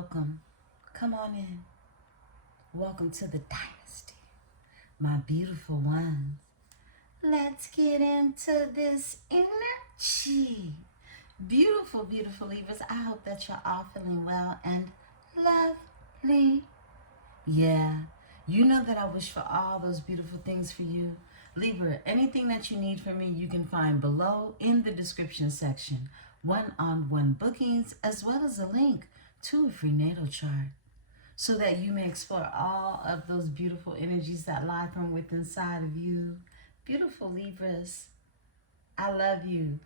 welcome. Come on in. Welcome to the dynasty, my beautiful ones. Let's get into this energy. Beautiful, beautiful Libras. I hope that you're all feeling well and lovely. Yeah, you know that I wish for all those beautiful things for you. Libra, anything that you need from me, you can find below in the description section. One-on-one bookings, as well as a link to a free natal chart, so that you may explore all of those beautiful energies that lie from within inside of you. Beautiful Libras, I love you.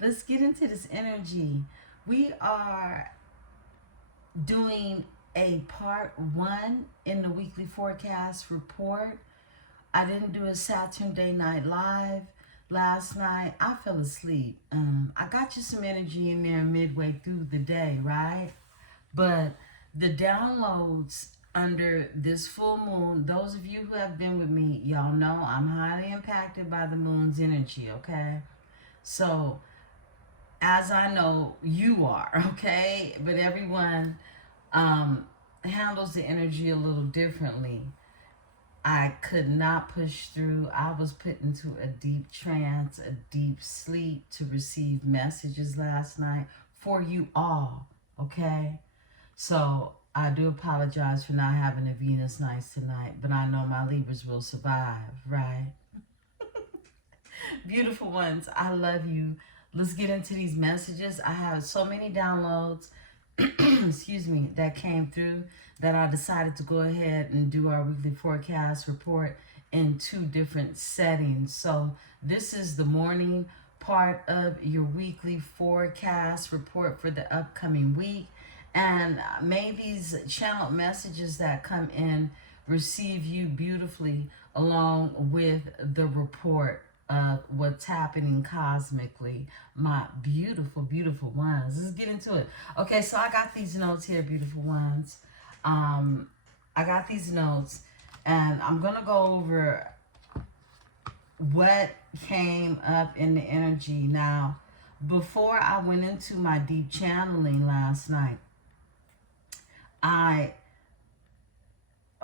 Let's get into this energy. We are doing a part one in the weekly forecast report. I didn't do a Saturn Day Night Live last night. I fell asleep. I got you some energy in there midway through the day, right? But the downloads under this full moon, those of you who have been with me, y'all know I'm highly impacted by the moon's energy, okay? So, as I know, you are, okay? But everyone handles the energy a little differently. I could not push through. I was put into a deep trance, a deep sleep to receive messages last night for you all, okay? So I do apologize for not having a Venus nice tonight, but I know my Libras will survive, right? Beautiful ones, I love you. Let's get into these messages. I have so many downloads, excuse me, that came through that I decided to go ahead and do our weekly forecast report in two different settings. So this is the morning part of your weekly forecast report for the upcoming week. And may these channeled messages that come in receive you beautifully along with the report of what's happening cosmically, my beautiful, beautiful ones. Let's get into it. Okay, so I got these notes here, beautiful ones. I got these notes, and I'm going to go over what came up in the energy. Now, before I went into my deep channeling last night,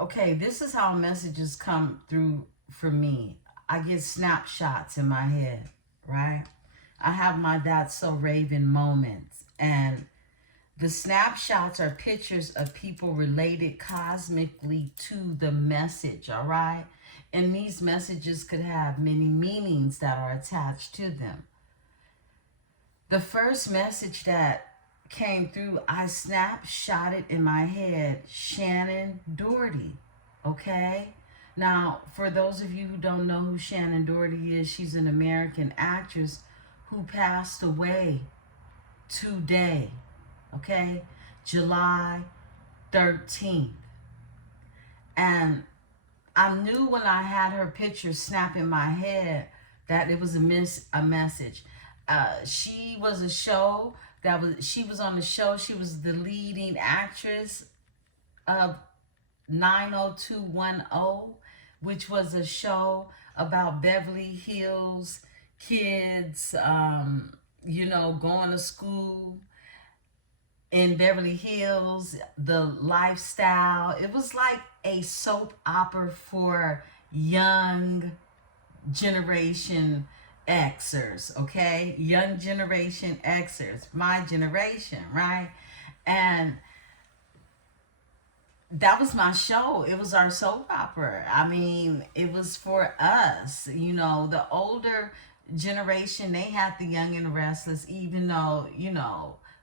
okay, this is how messages come through for me. I get snapshots in my head, right? I have my That's So Raven moments, and the snapshots are pictures of people related cosmically to the message, all right? And these messages could have many meanings that are attached to them. The first message that came through, I snapshotted in my head Shannon Doherty, okay? Now, for those of you who don't know who Shannon Doherty is, she's an American actress who passed away today, okay? July 13th. And I knew when I had her picture snap in my head that it was a message. She was a show she was on the show. She was the leading actress of 90210, which was a show about Beverly Hills kids, going to school in Beverly Hills, the lifestyle. It was like a soap opera for young generation Xers, okay? Young generation Xers, my generation, right? And that was my show. It was our soap opera. I mean, it was for us. The older generation, they had The Young and the Restless, even though,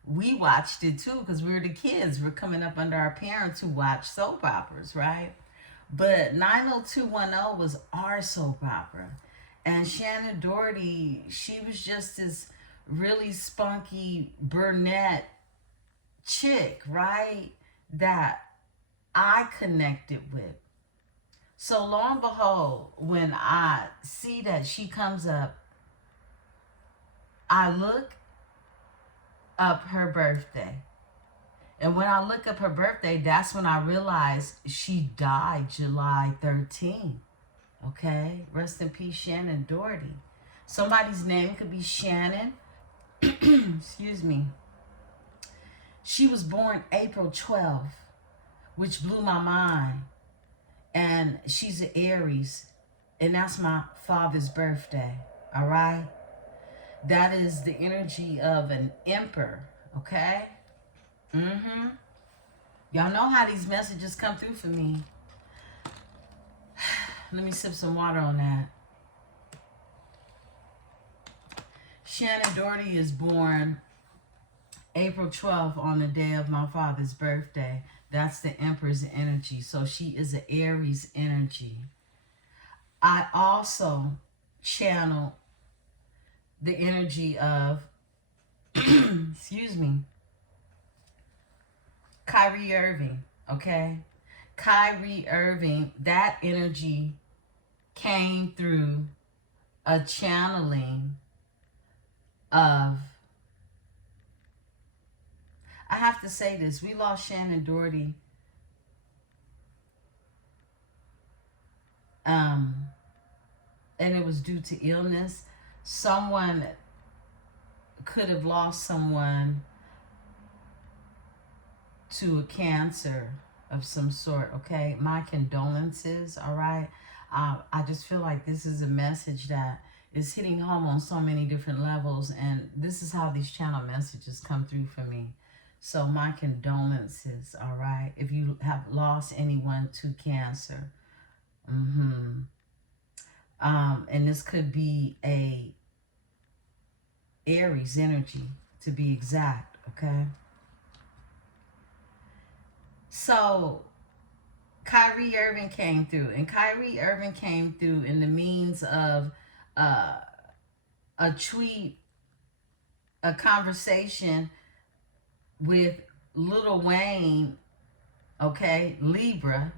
we watched it too because we were the kids. We're coming up under our parents who watched soap operas, right? But 90210 was our soap opera. And Shannon Doherty, she was just this really spunky brunette chick, right? That I connected with. So lo and behold, when I see that she comes up, I look up her birthday. And when I look up her birthday, that's when I realized she died July 13th. Okay? Rest in peace, Shannon Doherty. Somebody's name could be Shannon. Excuse me. She was born April 12th, which blew my mind. And she's an Aries, and that's my father's birthday. All right? That is the energy of an emperor, okay? Mm-hmm. Y'all know how these messages come through for me. Let me sip some water on that. Shannon Doherty is born April 12th on the day of my father's birthday. That's the Emperor's energy. So she is an Aries energy. I also channel the energy of, excuse me, Kyrie Irving, okay? Kyrie Irving, that energy came through a channeling of, I have to say this, we lost Shannon Doherty and it was due to illness. Someone could have lost someone to a cancer of some sort, okay? My condolences, all right? I just feel like this is a message that is hitting home on so many different levels, and this is how these channel messages come through for me. So my condolences, all right? If you have lost anyone to cancer. And this could be a Aries energy, to be exact, okay? So Kyrie Irving came through, and Kyrie Irving came through in the means of a tweet, a conversation with Lil Wayne, okay, Libra.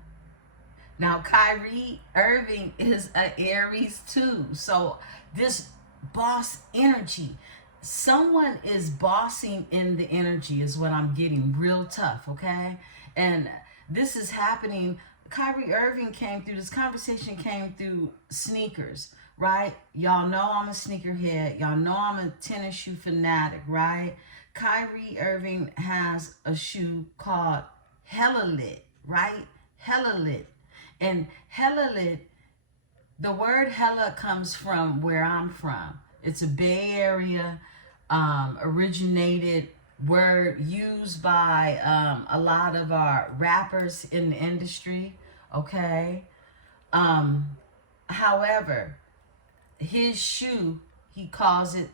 Now, Kyrie Irving is an Aries too. So this boss energy, someone is bossing in the energy is what I'm getting, real tough, okay? And this is happening. Kyrie Irving came through, this conversation came through sneakers, right? Y'all know I'm a sneakerhead. Y'all know I'm a tennis shoe fanatic, right? Kyrie Irving has a shoe called Hella Lit, right? Hella Lit. And Hella Lit, the word hella comes from where I'm from. It's a Bay Area originated word used by a lot of our rappers in the industry, okay? However, his shoe, he calls it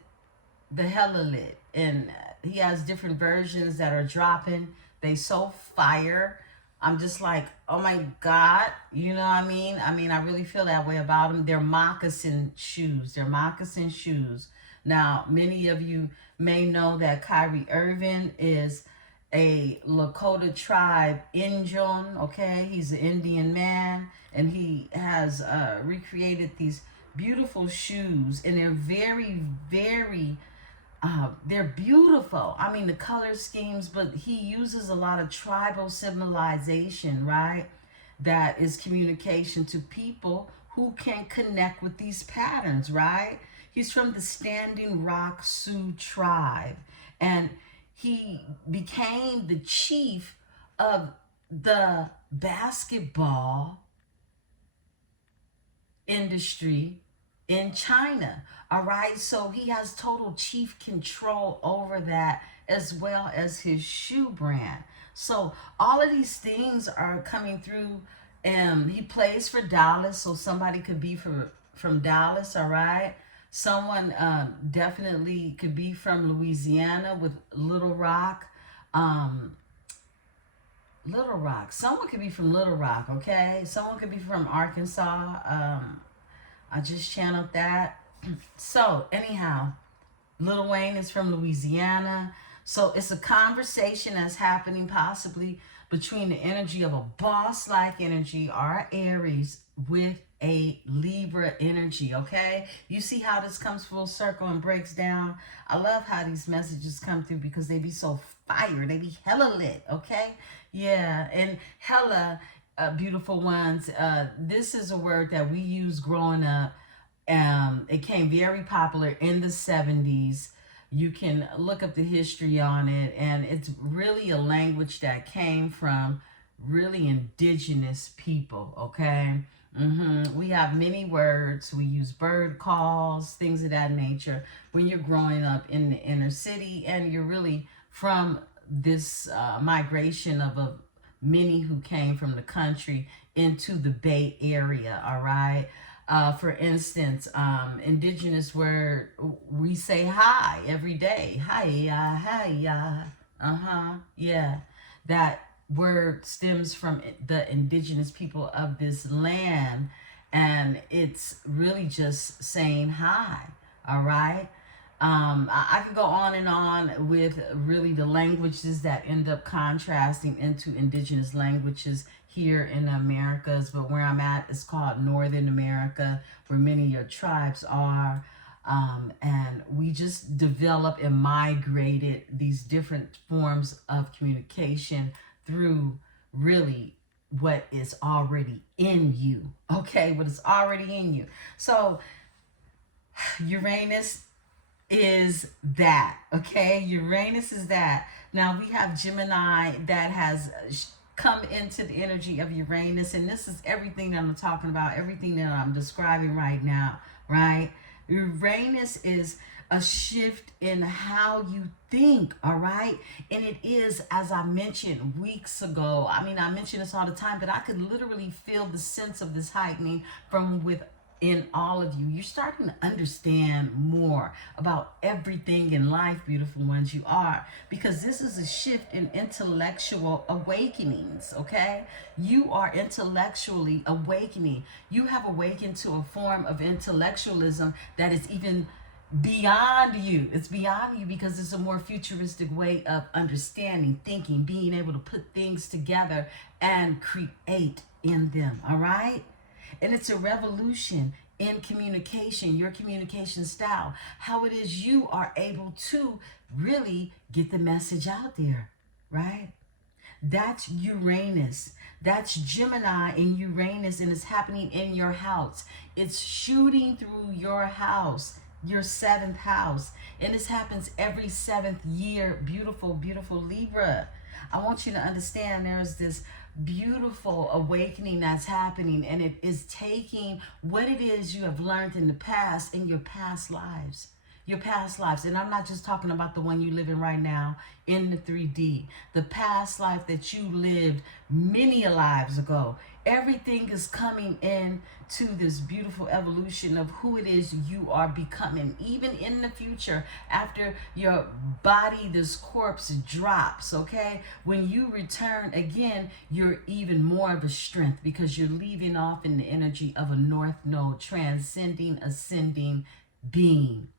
the Hella Lit. And he has different versions that are dropping. They so fire. I'm just like, oh my God, you know what I mean? I really feel that way about them. They're moccasin shoes. They're moccasin shoes. Now, many of you may know that Kyrie Irving is a Lakota tribe Indian, okay? He's an Indian man, and he has recreated these beautiful shoes, and they're very, very they're beautiful. I mean, the color schemes, but he uses a lot of tribal civilization, right? That is communication to people who can connect with these patterns, right? He's from the Standing Rock Sioux tribe, and he became the chief of the basketball industry in China. All right, so he has total chief control over that, as well as his shoe brand. So all of these things are coming through. He plays for Dallas, so somebody could be from Dallas. All right, someone definitely could be from Louisiana with Little Rock. Little Rock. Someone could be from Little Rock. Okay, someone could be from Arkansas. I just channeled that. So anyhow, Lil Wayne is from Louisiana. So it's a conversation that's happening possibly between the energy of a boss-like energy or Aries with a Libra energy, okay? You see how this comes full circle and breaks down? I love how these messages come through because they be so fire. They be hella lit, okay? Yeah, and hella beautiful ones. This is a word that we use growing up. It came very popular in the 70s. You can look up the history on it, and it's really a language that came from really indigenous people, okay? We have many words. We use bird calls, things of that nature. When you're growing up in the inner city and you're really from this migration of many who came from the country into the Bay Area, all right? For instance, indigenous word, we say hi every day. Hi, hi, yeah. That word stems from the indigenous people of this land, and it's really just saying hi, all right? I could go on and on with really the languages that end up contrasting into indigenous languages here in the Americas, but where I'm at is called Northern America, where many of your tribes are. And we just developed and migrated these different forms of communication through really what is already in you. Okay, what is already in you. So Uranus is that, okay? Uranus is that. Now we have Gemini that has come into the energy of Uranus, and this is everything that I'm talking about, everything that I'm describing right now, right? Uranus is a shift in how you think, all right? And it is, as I mentioned weeks ago, I mean, I mention this all the time, but I could literally feel the sense of this heightening from within all of you. You're starting to understand more about everything in life, beautiful ones, you are, because this is a shift in intellectual awakenings, okay? You are intellectually awakening. You have awakened to a form of intellectualism that is even beyond you. It's beyond you because it's a more futuristic way of understanding, thinking, being able to put things together and create in them, all right? And it's a revolution in communication, your communication style, how it is you are able to really get the message out there, right? That's Uranus. That's Gemini in Uranus, and it's happening in your house. It's shooting through your house, your 7th house. And this happens every 7th year. Beautiful, beautiful Libra. I want you to understand there's this beautiful awakening that's happening, and it is taking what it is you have learned in the past, in your past lives. Your past lives. And I'm not just talking about the one you live in right now in the 3D. The past life that you lived many lives ago. Everything is coming in to this beautiful evolution of who it is you are becoming, even in the future, after your body, this corpse drops, okay? When you return again, you're even more of a strength because you're leaving off in the energy of a North Node, transcending, ascending being.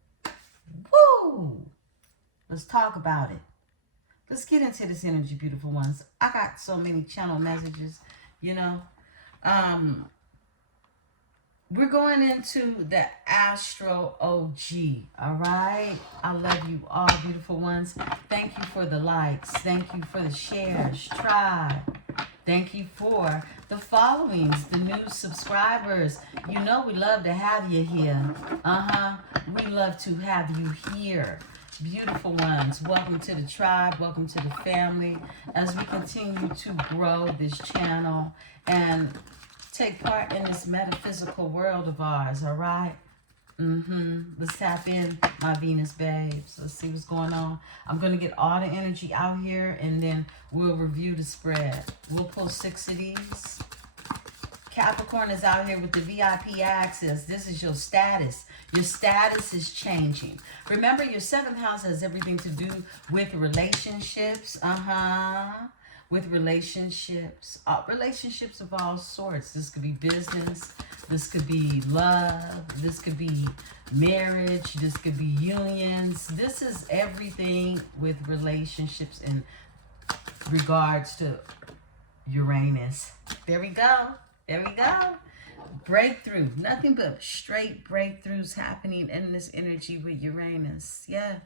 Woo! Let's talk about it. Let's get into this energy, beautiful ones. I got so many channel messages, you know. We're going into the Astro OG, all right? I love you all, beautiful ones. Thank you for the likes. Thank you for the shares. Try. Thank you for the followings, the new subscribers. You know we love to have you here. We love to have you here. Beautiful ones, welcome to the tribe, welcome to the family as we continue to grow this channel and take part in this metaphysical world of ours, all right? Let's tap in, my Venus babes. Let's see what's going on. I'm going to get all the energy out here, and then we'll review the spread. We'll pull 6 of these. Capricorn is out here with the VIP access. This is your status. Your status is changing. Remember, your 7th house has everything to do with relationships. With relationships. Relationships of all sorts. This could be business. This could be love. This could be marriage. This could be unions. This is everything with relationships in regards to Uranus. There we go. There we go. Breakthrough. Nothing but straight breakthroughs happening in this energy with Uranus. Yeah.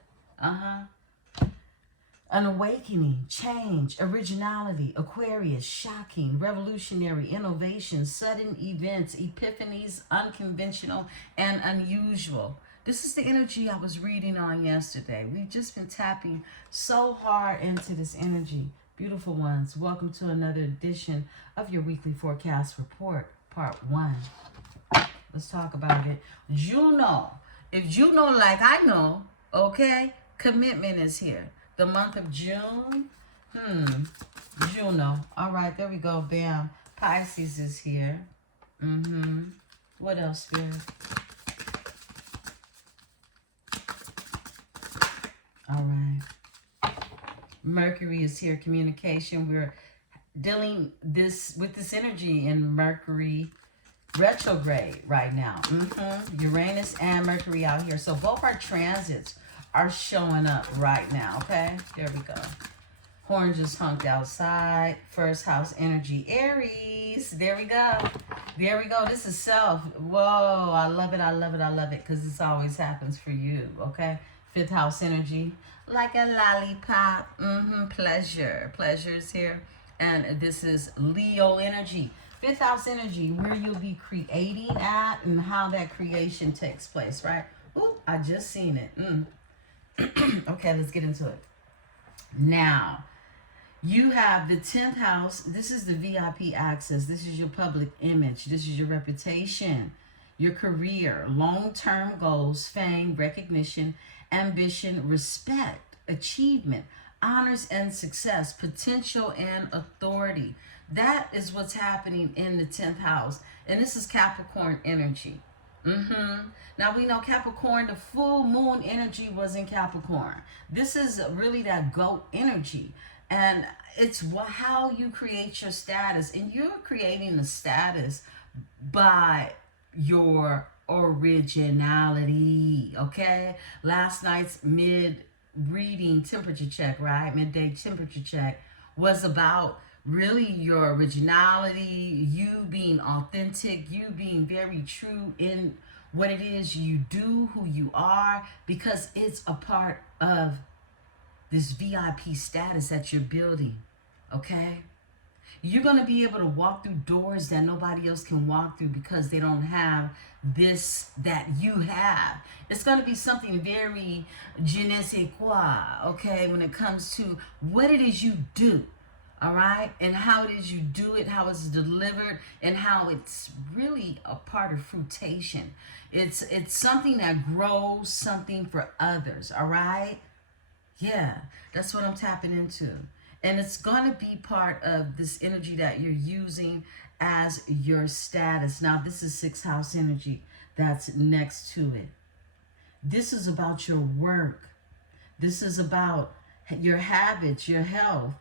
An awakening, change, originality, Aquarius, shocking, revolutionary, innovation, sudden events, epiphanies, unconventional, and unusual. This is the energy I was reading on yesterday. We've just been tapping so hard into this energy. Beautiful ones, welcome to another edition of your weekly forecast report, part 1. Let's talk about it. Juno. If Juno like I know, okay, commitment is here. The month of June. Juno. All right, there we go. Bam. Pisces is here. What else, Spirit? All right. Mercury is here. Communication. We're dealing with this energy in Mercury retrograde right now. Uranus and Mercury out here. So both our transits are showing up right now. Okay. There we go. Horn just hunked outside. First house energy, Aries. There we go. There we go. This is self. Whoa, I love it. I love it. I love it because this always happens for you. Okay. Fifth house energy, like a lollipop. Pleasure. Pleasure is here. And this is Leo energy. Fifth house energy, where you'll be creating at and how that creation takes place, right? Ooh, I just seen it. Okay, let's get into it. Now, you have the 10th house. This is the VIP access. This is your public image. This is your reputation, your career, long-term goals, fame, recognition, ambition, respect, achievement, honors and success, potential and authority. That is what's happening in the 10th house. And this is Capricorn energy. Now we know Capricorn, the full moon energy was in Capricorn. This is really that goat energy. And it's how you create your status. And you're creating the status by your originality, okay? Last night's mid-reading temperature check, right? Midday temperature check was about really your originality, you being authentic, you being very true in what it is you do, who you are, because it's a part of this VIP status that you're building, okay? You're going to be able to walk through doors that nobody else can walk through because they don't have this that you have. It's going to be something very je ne sais quoi, okay, when it comes to what it is you do, all right, and how it is you do it, how it's delivered, and how it's really a part of fruitation. It's something that grows something for others, all right? Yeah, that's what I'm tapping into. And it's going to be part of this energy that you're using as your status. Now, this is 6th house energy that's next to it. This is about your work. This is about your habits, your health,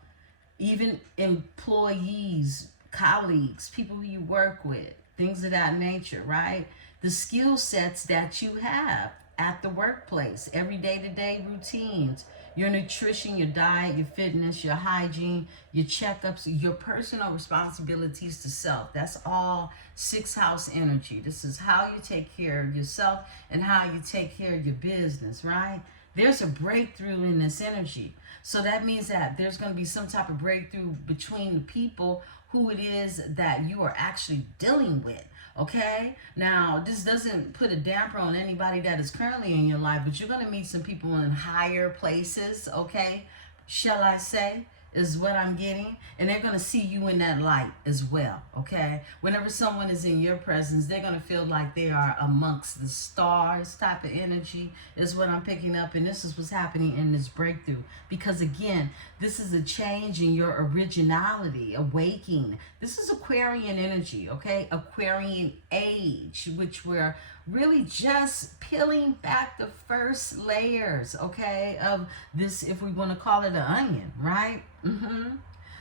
even employees, colleagues, people who you work with, things of that nature, right? The skill sets that you have at the workplace, every day-to-day routines, your nutrition, your diet, your fitness, your hygiene, your checkups, your personal responsibilities to self. That's all 6th house energy. This is how you take care of yourself and how you take care of your business, right? There's a breakthrough in this energy. So that means that there's going to be some type of breakthrough between the people who it is that you are actually dealing with. Okay, now this doesn't put a damper on anybody that is currently in your life, but you're going to meet some people in higher places, okay, shall I say, is what I'm getting, and they're going to see you in that light as well, okay? Whenever someone is in your presence, they're going to feel like they are amongst the stars type of energy is what I'm picking up, and this is what's happening in this breakthrough, because again, this is a change in your originality, awakening. This is Aquarian energy, okay? Aquarian age, which we're really just peeling back the first layers, okay, of this, if we want to call it an onion, right?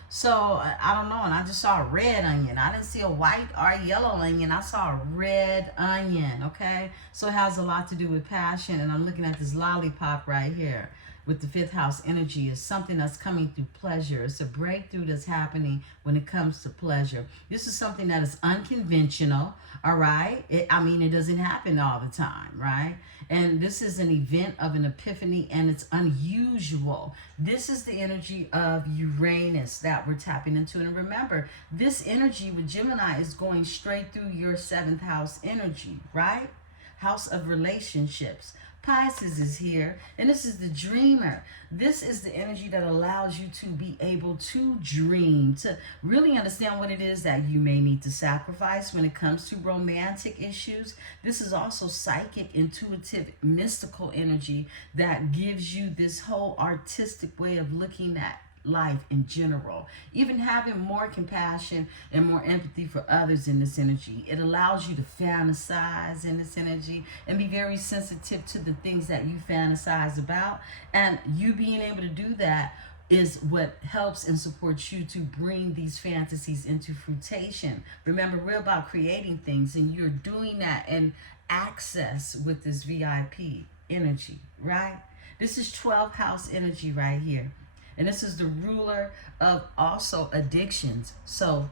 So I don't know, and I just saw a red onion. I didn't see a white or a yellow onion. I saw a red onion, okay? So it has a lot to do with passion, and I'm looking at this lollipop right here with the 5th house energy. Is something that's coming through pleasure. It's a breakthrough that's happening when it comes to pleasure. This is something that is unconventional, all right? It doesn't happen all the time, right? And this is an event of an epiphany, and it's unusual. This is the energy of Uranus that we're tapping into. And remember, this energy with Gemini is going straight through your 7th house energy, right? house of relationships. Pisces is here, and this is the dreamer. This is the energy that allows you to be able to dream, to really understand what it is that you may need to sacrifice when it comes to romantic issues. This is also psychic, intuitive, mystical energy that gives you this whole artistic way of looking at life in general, even having more compassion and more empathy for others in this energy. It allows you to fantasize in this energy and be very sensitive to the things that you fantasize about, and you being able to do that is what helps and supports you to bring these fantasies into fruition. Remember, we're about creating things, and you're doing that in access with this VIP energy, right? This is 12th house energy right here. And this is the ruler of also addictions. So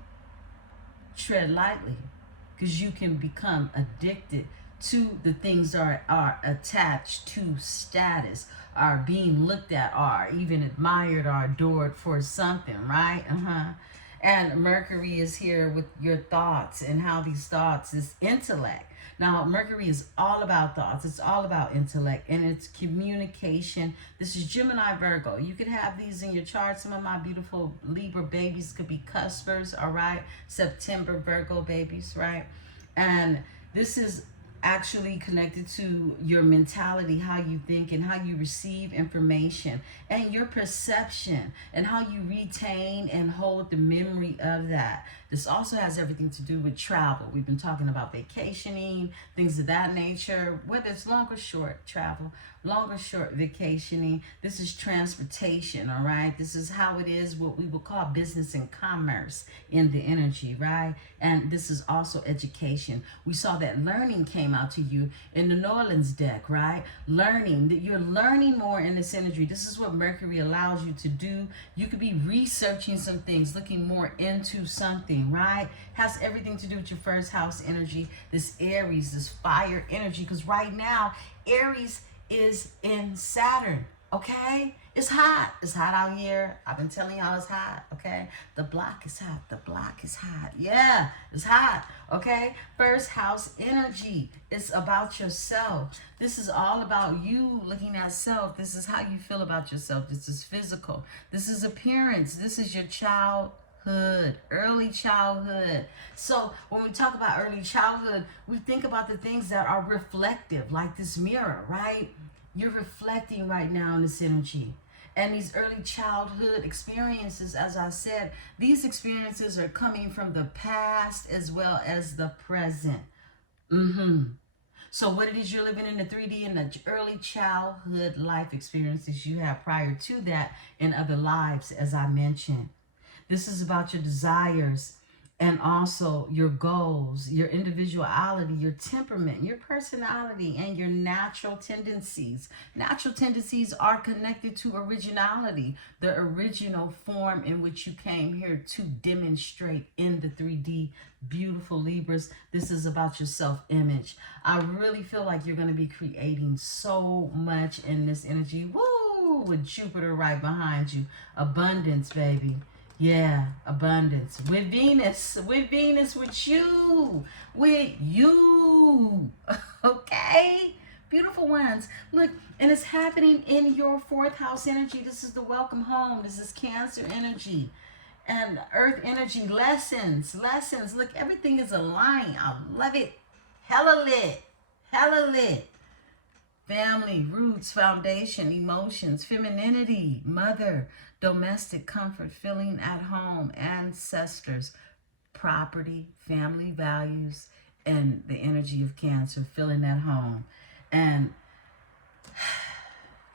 tread lightly, because you can become addicted to the things that are attached to status, are being looked at, are even admired or adored for something, right? And Mercury is here with your thoughts and how these thoughts is intellect. Now, Mercury is all about thoughts. It's all about intellect, and it's communication. This is Gemini, Virgo. You could have these in your chart. Some of my beautiful Libra babies could be cuspers, all right? September Virgo babies, right? And this is actually connected to your mentality, how you think and how you receive information, and your perception and how you retain and hold the memory of that. This also has everything to do with travel. We've been talking about vacationing, things of that nature, whether it's long or short travel, long or short vacationing. This is transportation, all right? This is how it is, what we would call business and commerce in the energy, right? And this is also education. We saw that learning came out to you in the New Orleans deck, right? Learning, that you're learning more in this energy. This is what Mercury allows you to do. You could be researching some things, looking more into something, right? Has everything to do with your first house energy, this Aries, this fire energy, because right now, Aries is in Saturn, okay? It's hot. It's hot out here. I've been telling y'all it's hot, okay? The block is hot. The block is hot. Yeah, it's hot, okay? First house energy. It's about yourself. This is all about you looking at self. This is how you feel about yourself. This is physical. This is appearance. This is your childhood, early childhood. So when we talk about early childhood, we think about the things that are reflective, like this mirror, right? You're reflecting right now in this energy. And these early childhood experiences, as I said, these experiences are coming from the past as well as the present. So what it is you're living in the 3D and the early childhood life experiences you have prior to that in other lives, as I mentioned. This is about your desires and also your goals, your individuality, your temperament, your personality, and your natural tendencies. Natural tendencies are connected to originality, the original form in which you came here to demonstrate in the 3D. Beautiful Libras, this is about your self-image. I really feel like you're going to be creating so much in this energy. Woo! With Jupiter right behind you. Abundance, baby. Yeah, abundance. With Venus, with you. Okay? Beautiful ones. Look, and it's happening in your 4th house energy. This is the welcome home. This is Cancer energy. And Earth energy, lessons. Look, everything is aligned. I love it. Hella lit. Family, roots, foundation, emotions, femininity, mother, domestic comfort, feeling at home, ancestors, property, family values, and the energy of Cancer, feeling at home. And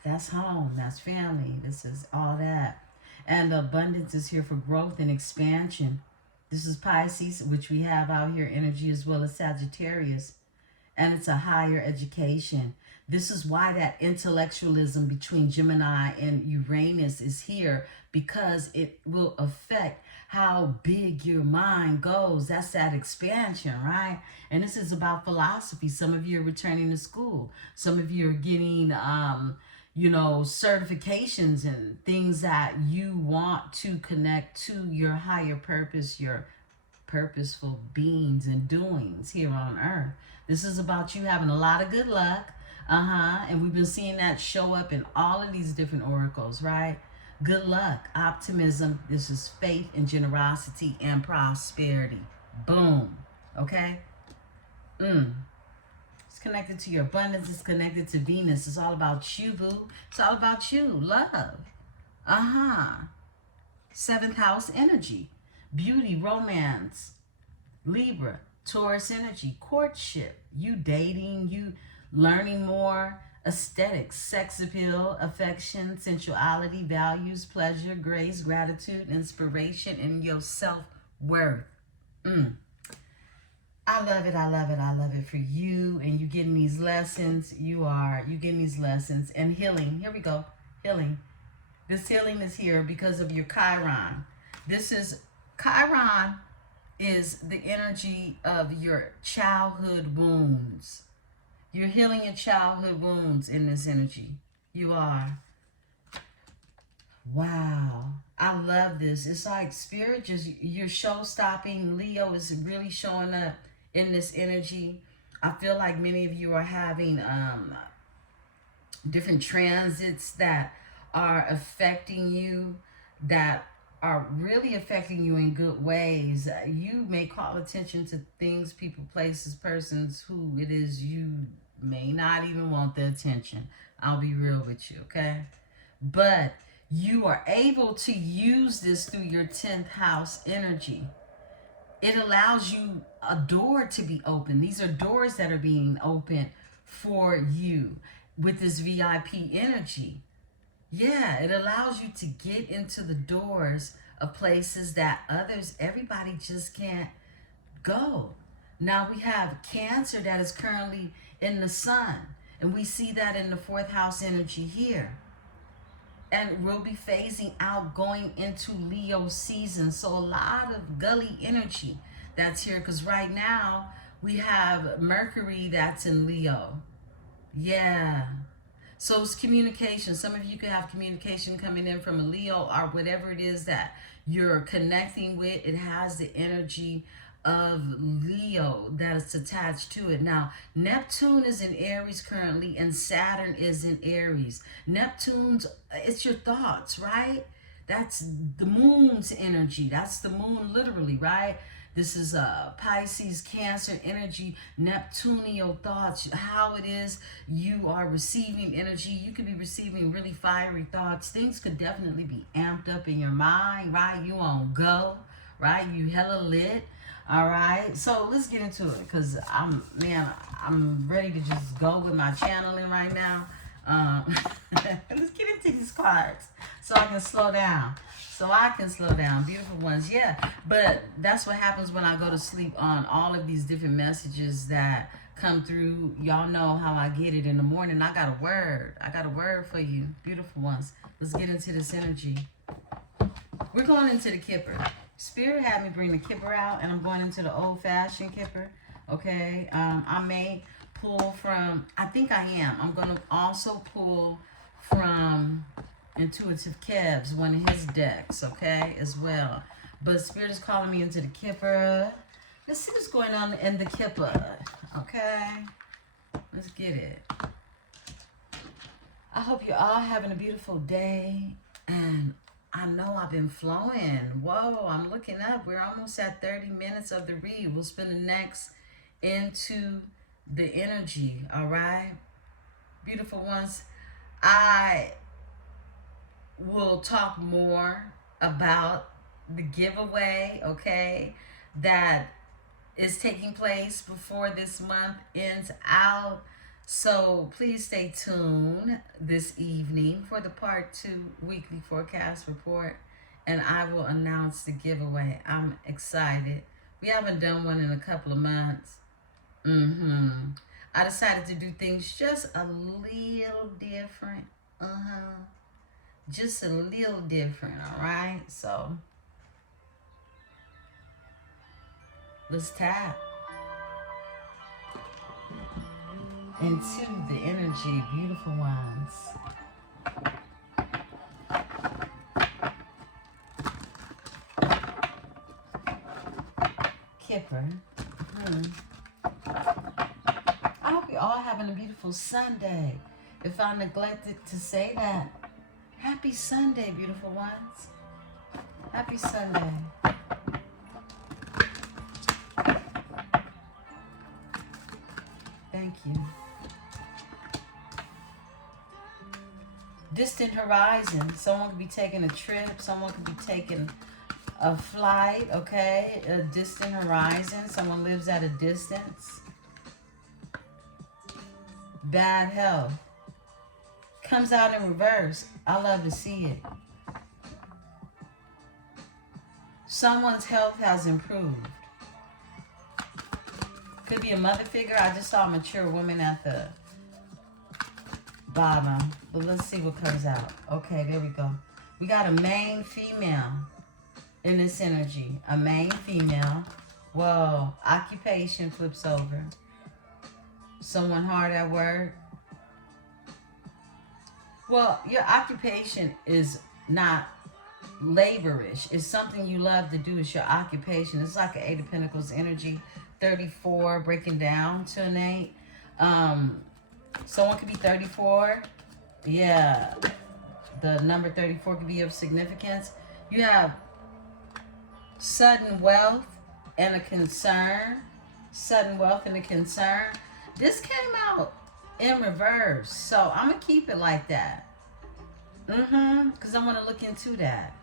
that's home, that's family, this is all that. And the abundance is here for growth and expansion. This is Pisces, which we have out here energy, as well as Sagittarius. And it's a higher education. This is why that intellectualism between Gemini and Uranus is here, because it will affect how big your mind goes. That's that expansion, right? And this is about philosophy. Some of you are returning to school. Some of you are getting, certifications and things that you want to connect to your higher purpose, your purposeful beings and doings here on earth. This is about you having a lot of good luck. And we've been seeing that show up in all of these different oracles, right? Good luck, optimism. This is faith and generosity and prosperity. Boom. Okay? It's connected to your abundance. It's connected to Venus. It's all about you, boo. It's all about you. Love. Seventh house energy. Beauty, romance. Libra, Taurus energy. Courtship. You dating. You learning more. Aesthetics, sex appeal, affection, sensuality, values, pleasure, grace, gratitude, inspiration, and your self-worth. I love it. I love it. I love it for you. And you getting these lessons. You getting these lessons. And healing. Here we go. Healing. This healing is here because of your Chiron. Chiron is the energy of your childhood wounds. You're healing your childhood wounds in this energy. You are. Wow. I love this. It's like spirit just, you're show stopping. Leo is really showing up in this energy. I feel like many of you are having different transits that are affecting you, that are really affecting you in good ways. You may call attention to things, people, places, persons who it is you may not even want the attention. I'll be real with you, okay? But you are able to use this through your 10th house energy. It allows you a door to be open. These are doors that are being opened for you with this VIP energy. Yeah, it allows you to get into the doors of places that everybody just can't go. Now we have Cancer that is currently in the sun, and we see that in the 4th house energy here. And we'll be phasing out, going into Leo season. So a lot of gully energy that's here, because right now we have Mercury that's in Leo. Yeah. So it's communication. Some of you could have communication coming in from a Leo or whatever it is that you're connecting with. It has the energy of Leo that is attached to it. Now, Neptune is in Aries currently, and Saturn is in Aries. Neptune's, it's your thoughts, right? That's the moon's energy. That's the moon literally, right? This is Pisces, Cancer energy, Neptunian thoughts, how it is you are receiving energy. You could be receiving really fiery thoughts. Things could definitely be amped up in your mind, right? You on go, right? You hella lit. All right, so let's get into it, because I'm ready to just go with my channeling right now. Let's get into these cards so I can slow down. Beautiful ones, yeah. But that's what happens when I go to sleep on all of these different messages that come through. Y'all know how I get it in the morning. I got a word for you, beautiful ones. Let's get into this energy. We're going into the Kipper. Spirit had me bring the Kipper out, and I'm going into the old-fashioned Kipper, okay? I may pull from, I think I am. I'm going to also pull from Intuitive Kev's, one of his decks, okay, as well. But Spirit is calling me into the Kipper. Let's see what's going on in the Kipper, okay? Let's get it. I hope you're all having a beautiful day, and I know I've been flowing. Whoa, I'm looking up. We're almost at 30 minutes of the read. We'll spend the next into the energy, all right? Beautiful ones. I will talk more about the giveaway, okay, that is taking place before this month ends out. So please stay tuned this evening for the part 2 weekly forecast report, and I will announce the giveaway. I'm excited. We haven't done one in a couple of months. I decided to do things just a little different. Just a little different, all right? So let's tap into the energy, beautiful ones. Kipper. I hope you're all having a beautiful Sunday. If I neglected to say that, happy Sunday, beautiful ones. Happy Sunday. Thank you. Distant horizon. Someone could be taking a trip. Someone could be taking a flight, okay? A distant horizon. Someone lives at a distance. Bad health. Comes out in reverse. I love to see it. Someone's health has improved. Could be a mother figure. I just saw a mature woman at the bottom. But let's see what comes out. Okay, there we go. We got a main female in this energy. A main female. Whoa. Occupation flips over. Someone hard at work. Well, your occupation is not laborish. It's something you love to do. It's your occupation. It's like an 8 of Pentacles energy. 34 breaking down to an 8. Someone could be 34. Yeah. The number 34 could be of significance. You have sudden wealth and a concern. Sudden wealth and a concern. This came out in reverse. So I'm going to keep it like that. Because I want to look into that.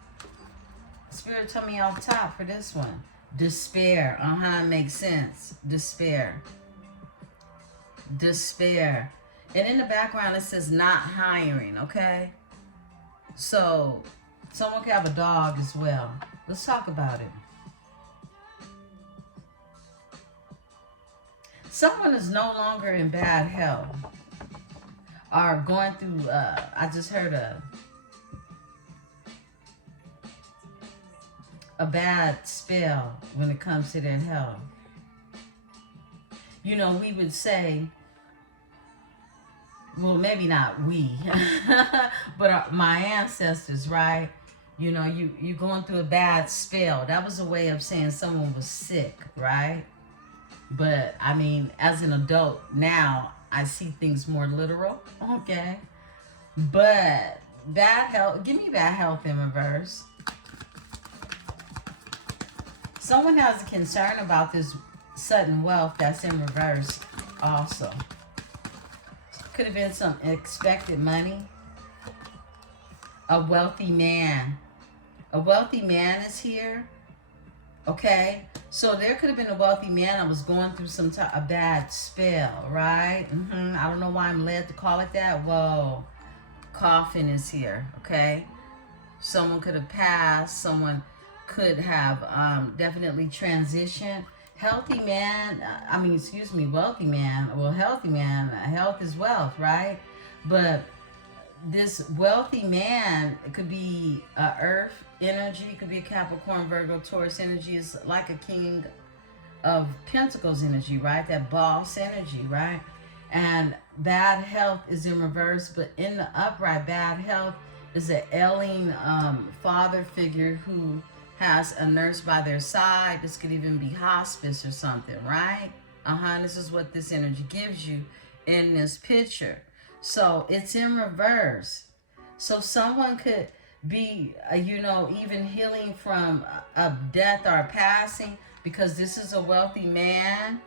Spirit told me off top for this one. Despair. It makes sense. Despair. Despair. And in the background it says not hiring, okay? So someone could have a dog as well. Let's talk about it. Someone is no longer in bad health. Or going through, I just heard a bad spell when it comes to their health. You know, we would say, well, maybe not we, but my ancestors, right? You know, you going through a bad spell. That was a way of saying someone was sick, right? But, I mean, as an adult now, I see things more literal, okay? But bad health, give me bad health in reverse. Someone has a concern about this sudden wealth that's in reverse also. Could have been some expected money. A wealthy man. A wealthy man is here. Okay? So there could have been a wealthy man that was going through a bad spell, right? I don't know why I'm led to call it that. Whoa. Coffin is here, okay? Someone could have passed. Someone could have definitely transitioned. Healthy man, wealthy man. Well, healthy man, health is wealth, right? But this wealthy man, it could be earth energy, it could be a Capricorn, Virgo, Taurus energy. It's like a King of Pentacles energy, right? That boss energy, right? And bad health is in reverse, but in the upright, bad health is an ailing father figure who has a nurse by their side. This could even be hospice or something, right? This is what this energy gives you in this picture. So it's in reverse. So someone could be, even healing from a death or a passing, because this is a wealthy man.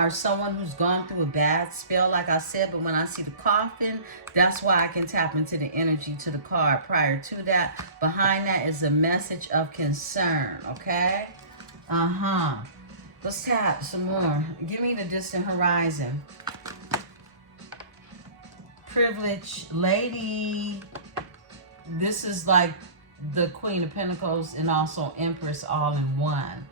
Or someone who's gone through a bad spell, like I said. But when I see the coffin, that's why I can tap into the energy to the card. Prior to that, behind that is a message of concern, okay? Let's tap some more. Give me the distant horizon. Privileged lady. This is like the Queen of Pentacles and also Empress all in one.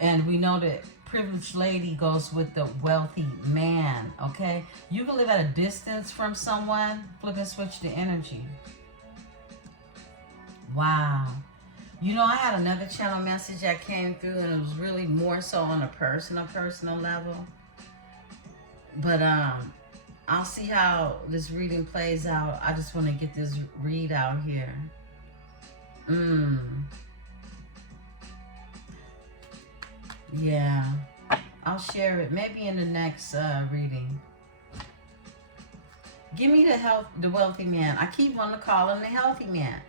And we know that privileged lady goes with the wealthy man, okay? You can live at a distance from someone. Flip and switch the energy. Wow. You know, I had another channel message that came through, and it was really more so on a personal level. But I'll see how this reading plays out. I just want to get this read out here. Yeah. I'll share it maybe in the next reading. Give me the wealthy man. I keep wanting to call him the healthy man.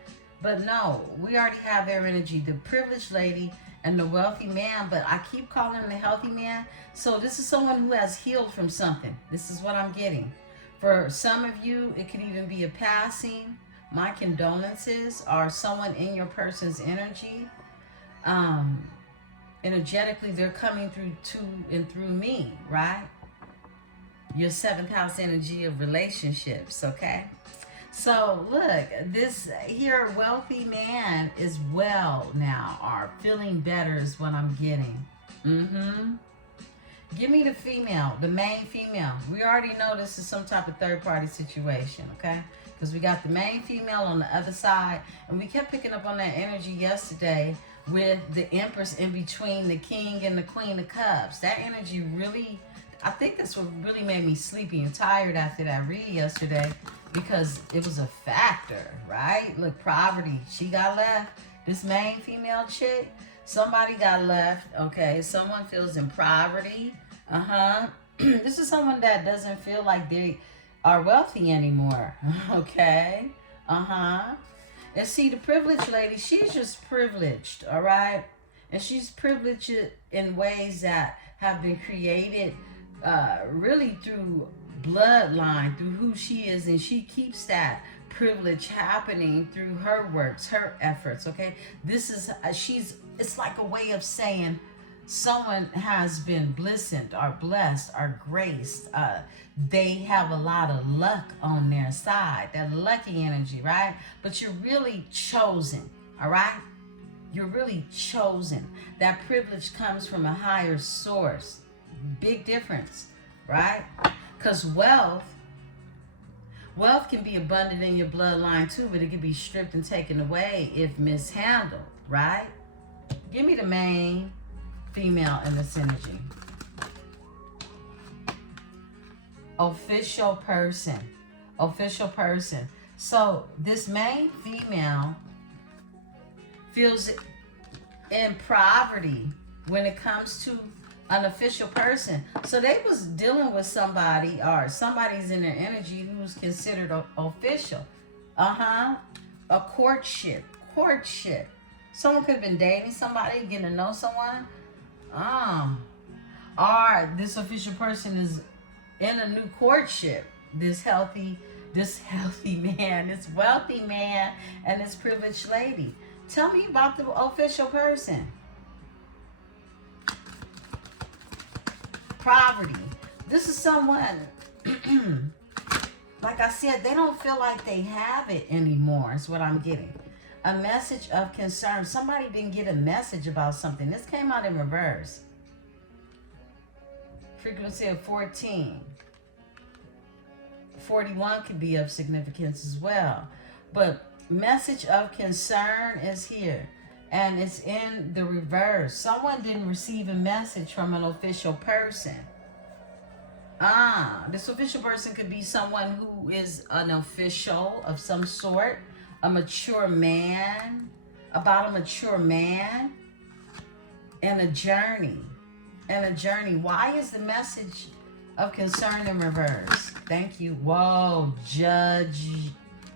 But no, we already have their energy. The privileged lady and the wealthy man, but I keep calling him the healthy man. So this is someone who has healed from something. This is what I'm getting. For some of you, it could even be a passing. My condolences, or someone in your person's energy. Energetically, they're coming through to and through me, right? Your seventh house energy of relationships, okay? So look, this here wealthy man is well now, or feeling better is what I'm getting. Give me the female, the main female. We already know this is some type of third party situation, okay? Because we got the main female on the other side, and we kept picking up on that energy yesterday with the Empress in between the King and the Queen of Cups. That energy really, I think that's what really made me sleepy and tired after that read yesterday, because it was a factor, right? Look, poverty, she got left. This main female chick, somebody got left, okay? Someone feels in poverty. This is someone that doesn't feel like they are wealthy anymore, okay? And see, the privileged lady, she's just privileged, all right? And she's privileged in ways that have been created really through bloodline, through who she is, and she keeps that privilege happening through her works, her efforts, okay? This is, it's like a way of saying someone has been blessed or blessed or graced. They have a lot of luck on their side, that lucky energy, right? But you're really chosen, all right? You're really chosen. That privilege comes from a higher source. Big difference, right? Because wealth can be abundant in your bloodline too, but it can be stripped and taken away if mishandled, right? Give me the main female in this energy. Official person. So this main female feels in poverty when it comes to an official person. So they was dealing with somebody, or somebody's in their energy who's considered official. A courtship. Someone could have been dating somebody, getting to know someone. Or this official person is in a new courtship. This healthy man, this wealthy man, and this privileged lady. Tell me about the official person. Poverty. This is someone, like I said, they don't feel like they have it anymore, is what I'm getting. A message of concern. Somebody didn't get a message about something. This came out in reverse. Frequency of 14. 41 could be of significance as well. But message of concern is here. And it's in the reverse. Someone didn't receive a message from an official person. This official person could be someone who is an official of some sort. A mature man. About a mature man. And a journey. Why is the message of concern in reverse? Thank you. Whoa, judge.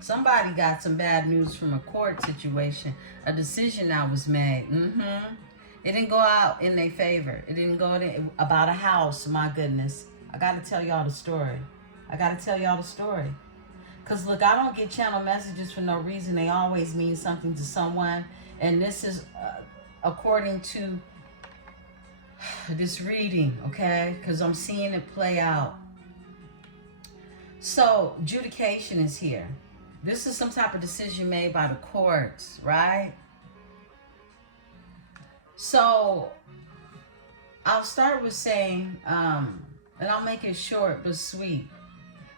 Somebody got some bad news from a court situation. A decision that was made. It didn't go out in their favor. It didn't go about a house. My goodness. I got to tell y'all the story. Because look, I don't get channel messages for no reason. They always mean something to someone. And this is according to this reading, okay? Because I'm seeing it play out. So, adjudication is here. This is some type of decision made by the courts, right? So, I'll start with saying, and I'll make it short but sweet.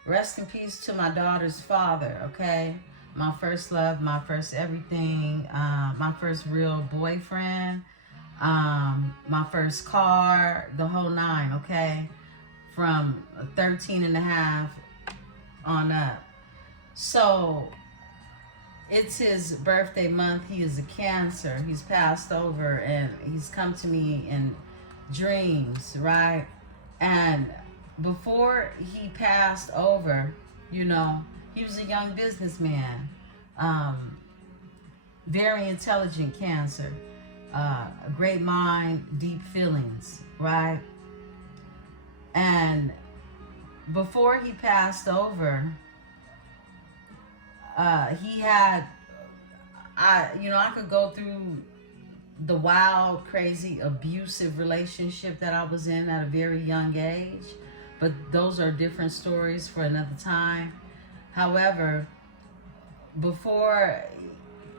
Rest in peace to my daughter's father, okay? My first love, my first everything, my first real boyfriend, my first car, the whole nine, okay? From 13 and a half on up. So it's his birthday month. He is a Cancer. He's passed over, and he's come to me and dreams, right? And before he passed over, you know, he was a young businessman, um, very intelligent Cancer, a great mind, deep feelings, right? And before he passed over, he had, I could go through the wild, crazy, abusive relationship that I was in at a very young age, but those are different stories for another time. However, before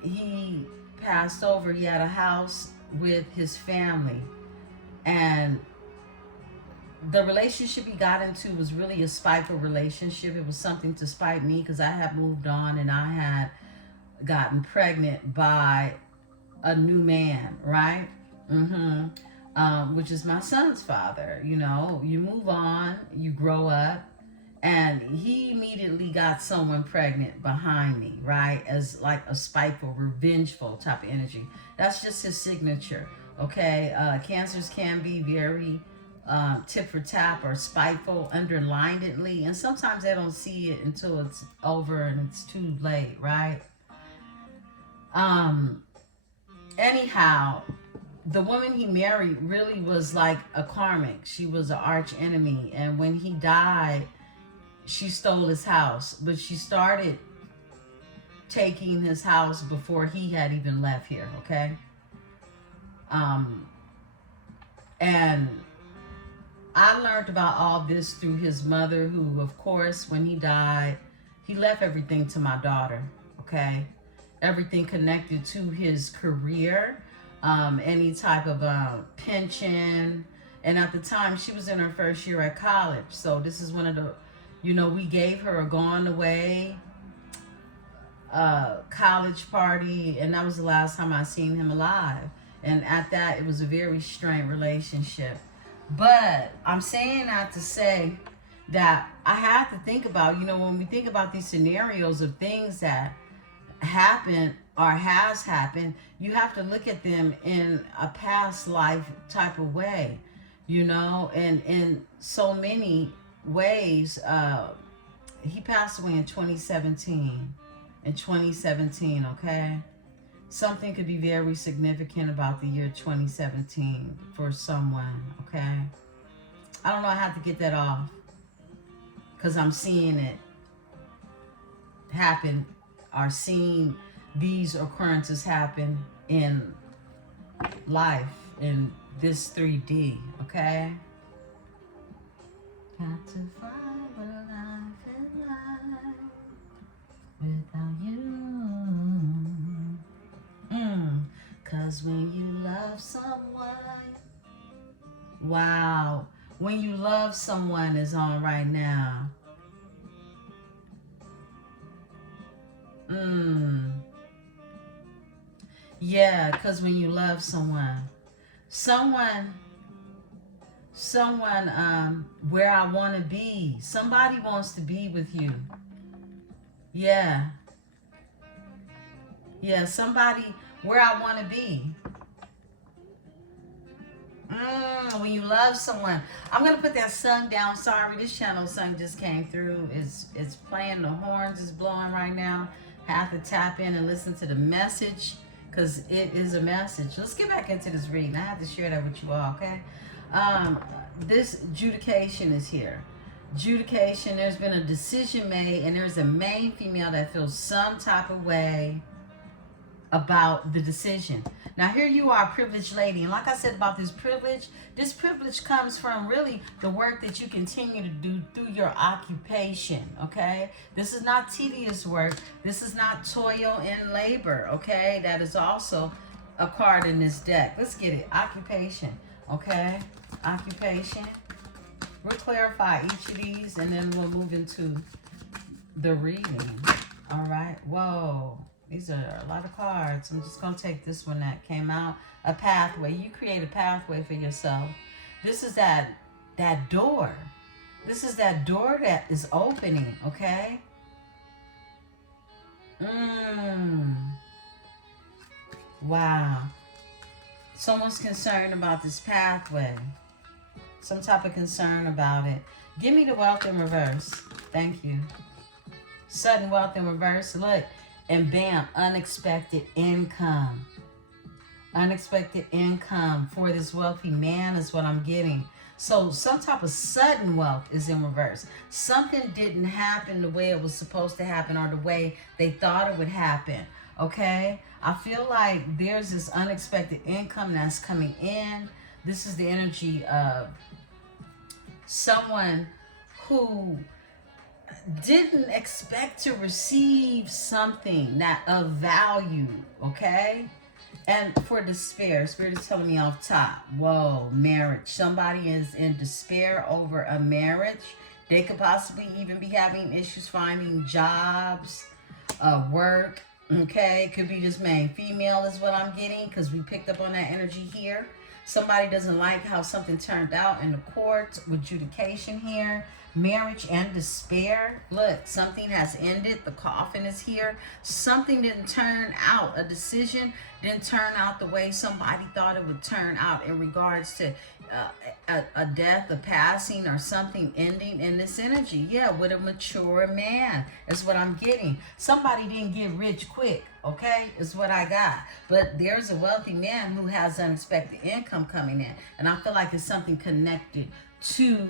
he passed over, he had a house with his family, and the relationship he got into was really a spiteful relationship. It was something to spite me because I had moved on and I had gotten pregnant by a new man, right? Which is my son's father. You know, you move on, you grow up, and he immediately got someone pregnant behind me, right? As like a spiteful, revengeful type of energy. That's just his signature, okay? Cancers can be very tit for tat or spiteful, underlinedly, and sometimes they don't see it until it's over and it's too late, right? Um, Anyhow, the woman he married really was like a karmic. She was an arch enemy, and when he died, she stole his house. But she started taking his house before he had even left here. Okay, um, and I learned about all this through his mother, who, of course, when he died, he left everything to my daughter. Okay, everything connected to his career, any type of pension. And at the time, she was in her first year at college. So this is one of the, we gave her a gone away college party. And that was the last time I seen him alive. And at that, it was a very strained relationship. But I'm saying that to say that I have to think about, when we think about these scenarios of things that happen or has happened, you have to look at them in a past life type of way, and in so many ways. He passed away in 2017. Okay, something could be very significant about the year 2017 for someone. Okay, I don't know, I have to get that off because I'm seeing it happen, are seeing these occurrences happen in life, in this 3D, okay? Got to find what life is like without you. Cause when you love someone, wow, when you love someone is on right now. Yeah, because when you love someone, someone, where I want to be, somebody wants to be with you. Yeah, somebody where I want to be. When you love someone, I'm gonna put that song down. Sorry, this channel song just came through. It's playing, the horns is blowing right now. Have to tap in and listen to the message, because it is a message. Let's get back into this reading. I have to share that with you all, okay? This adjudication is here. Adjudication, there's been a decision made, and there's a main female that feels some type of way about the decision. Now here you are, privileged lady, and like I said about this privilege comes from really the work that you continue to do through your occupation, okay? This is not tedious work. This is not toil and labor, okay? That is also a card in this deck. Let's get it. Occupation, okay? Occupation. We'll clarify each of these, and then we'll move into the reading. All right. Whoa. These are a lot of cards. I'm just going to take this one that came out. A pathway. You create a pathway for yourself. This is that door. This is that door that is opening, okay? Wow. Someone's concerned about this pathway. Some type of concern about it. Give me the wealth in reverse. Thank you. Sudden wealth in reverse. Look. And bam, unexpected income. Unexpected income for this wealthy man is what I'm getting. So some type of sudden wealth is in reverse. Something didn't happen the way it was supposed to happen or the way they thought it would happen. Okay? I feel like there's this unexpected income that's coming in. This is the energy of someone who didn't expect to receive something that of value, okay? And for despair, Spirit is telling me off top, whoa, marriage. Somebody is in despair over a marriage. They could possibly even be having issues finding jobs, work, okay? Could be just man, female is what I'm getting because we picked up on that energy here. Somebody doesn't like how something turned out in the court with adjudication here. Marriage and despair. Look, something has ended. The coffin is here. Something didn't turn out. A decision didn't turn out the way somebody thought it would turn out in regards to a death, a passing, or something ending in this energy. Yeah, with a mature man is what I'm getting. Somebody didn't get rich quick, okay, is what I got. But there's a wealthy man who has unexpected income coming in. And I feel like it's something connected to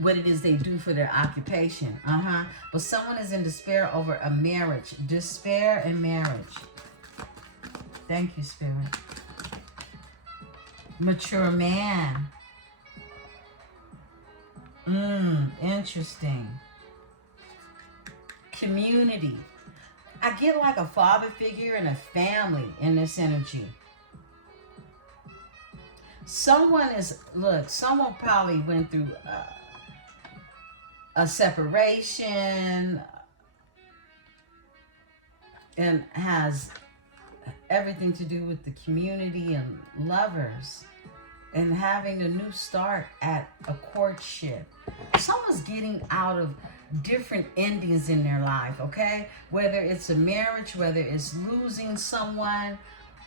what it is they do for their occupation. But someone is in despair over a marriage. Despair and marriage. Thank you, Spirit. Mature man. Interesting. Community. I get like a father figure and a family in this energy. Someone probably went through a separation and has everything to do with the community and lovers and having a new start at a courtship. Someone's getting out of different endings in their life, okay? Whether it's a marriage, whether it's losing someone,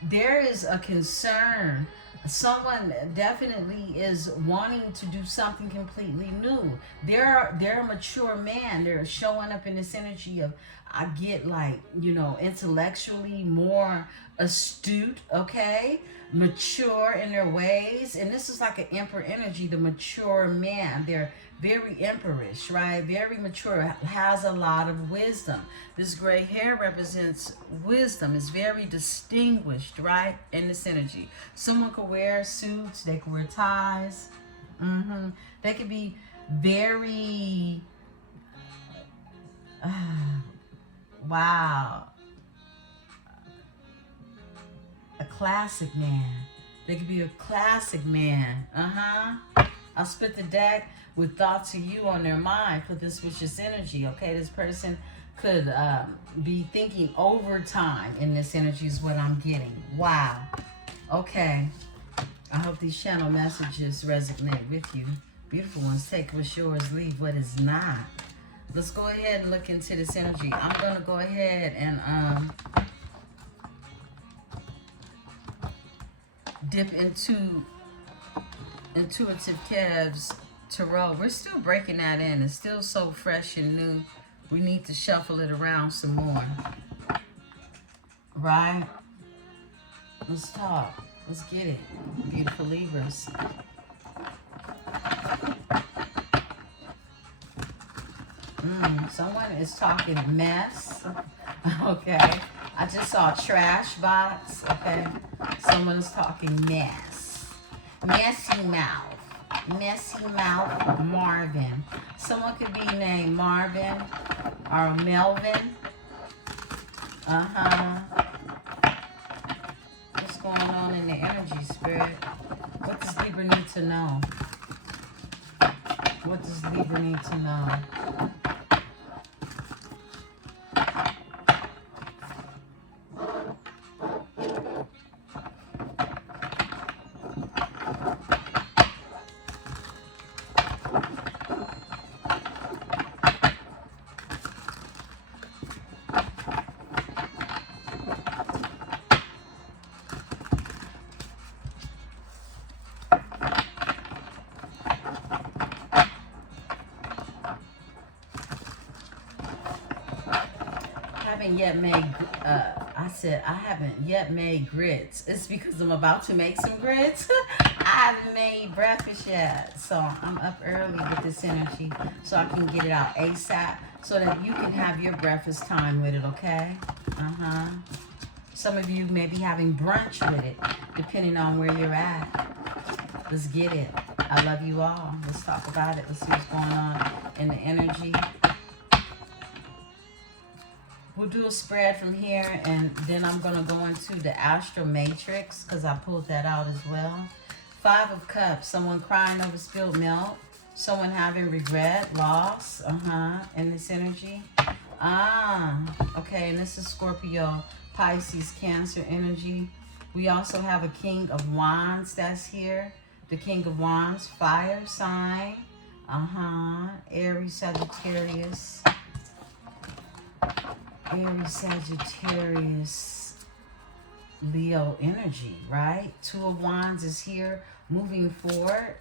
there is a concern. Someone definitely is wanting to do something completely new. They're a mature man. They're showing up in this energy of, I get like, intellectually more astute, okay? Mature in their ways. And this is like an emperor energy, the mature man. They're very emperorish, right? Very mature, has a lot of wisdom. This gray hair represents wisdom. It's very distinguished, right? In this energy. Someone could wear suits. They could wear ties. They could be very, wow. A classic man. They could be a classic man. I'll split the deck with thoughts of you on their mind. Put this with this energy, okay? This person could be thinking overtime in this energy is what I'm getting. Wow. Okay. I hope these channel messages resonate with you. Beautiful ones, take what's yours, leave what is not. Let's go ahead and look into this energy. I'm going to go ahead and dip into Intuitive Kev's Tarot. We're still breaking that in. It's still so fresh and new. We need to shuffle it around some more. Right? Let's talk. Let's get it. Beautiful Libras. Someone is talking mess. Okay. I just saw a trash box. Okay. Someone is talking mess. Messy mouth. Messy mouth Marvin. Someone could be named Marvin or Melvin. What's going on in the energy, Spirit? What does Libra need to know? What does Libra need to know? haven't yet made, I said I haven't yet made grits. It's because I'm about to make some grits. I haven't made breakfast yet. So I'm up early with this energy so I can get it out ASAP so that you can have your breakfast time with it, okay? Some of you may be having brunch with it, depending on where you're at. Let's get it. I love you all. Let's talk about it. Let's see what's going on in the energy. We'll do a spread from here, and then I'm going to go into the astral matrix because I pulled that out as well. 5 of Cups, someone crying over spilled milk, someone having regret, loss, in this energy. Okay, and this is Scorpio, Pisces, Cancer energy. We also have a King of Wands that's here. The King of Wands, fire sign. Aries, Sagittarius. Aries, Sagittarius, Leo energy, right? 2 of Wands is here, moving forward.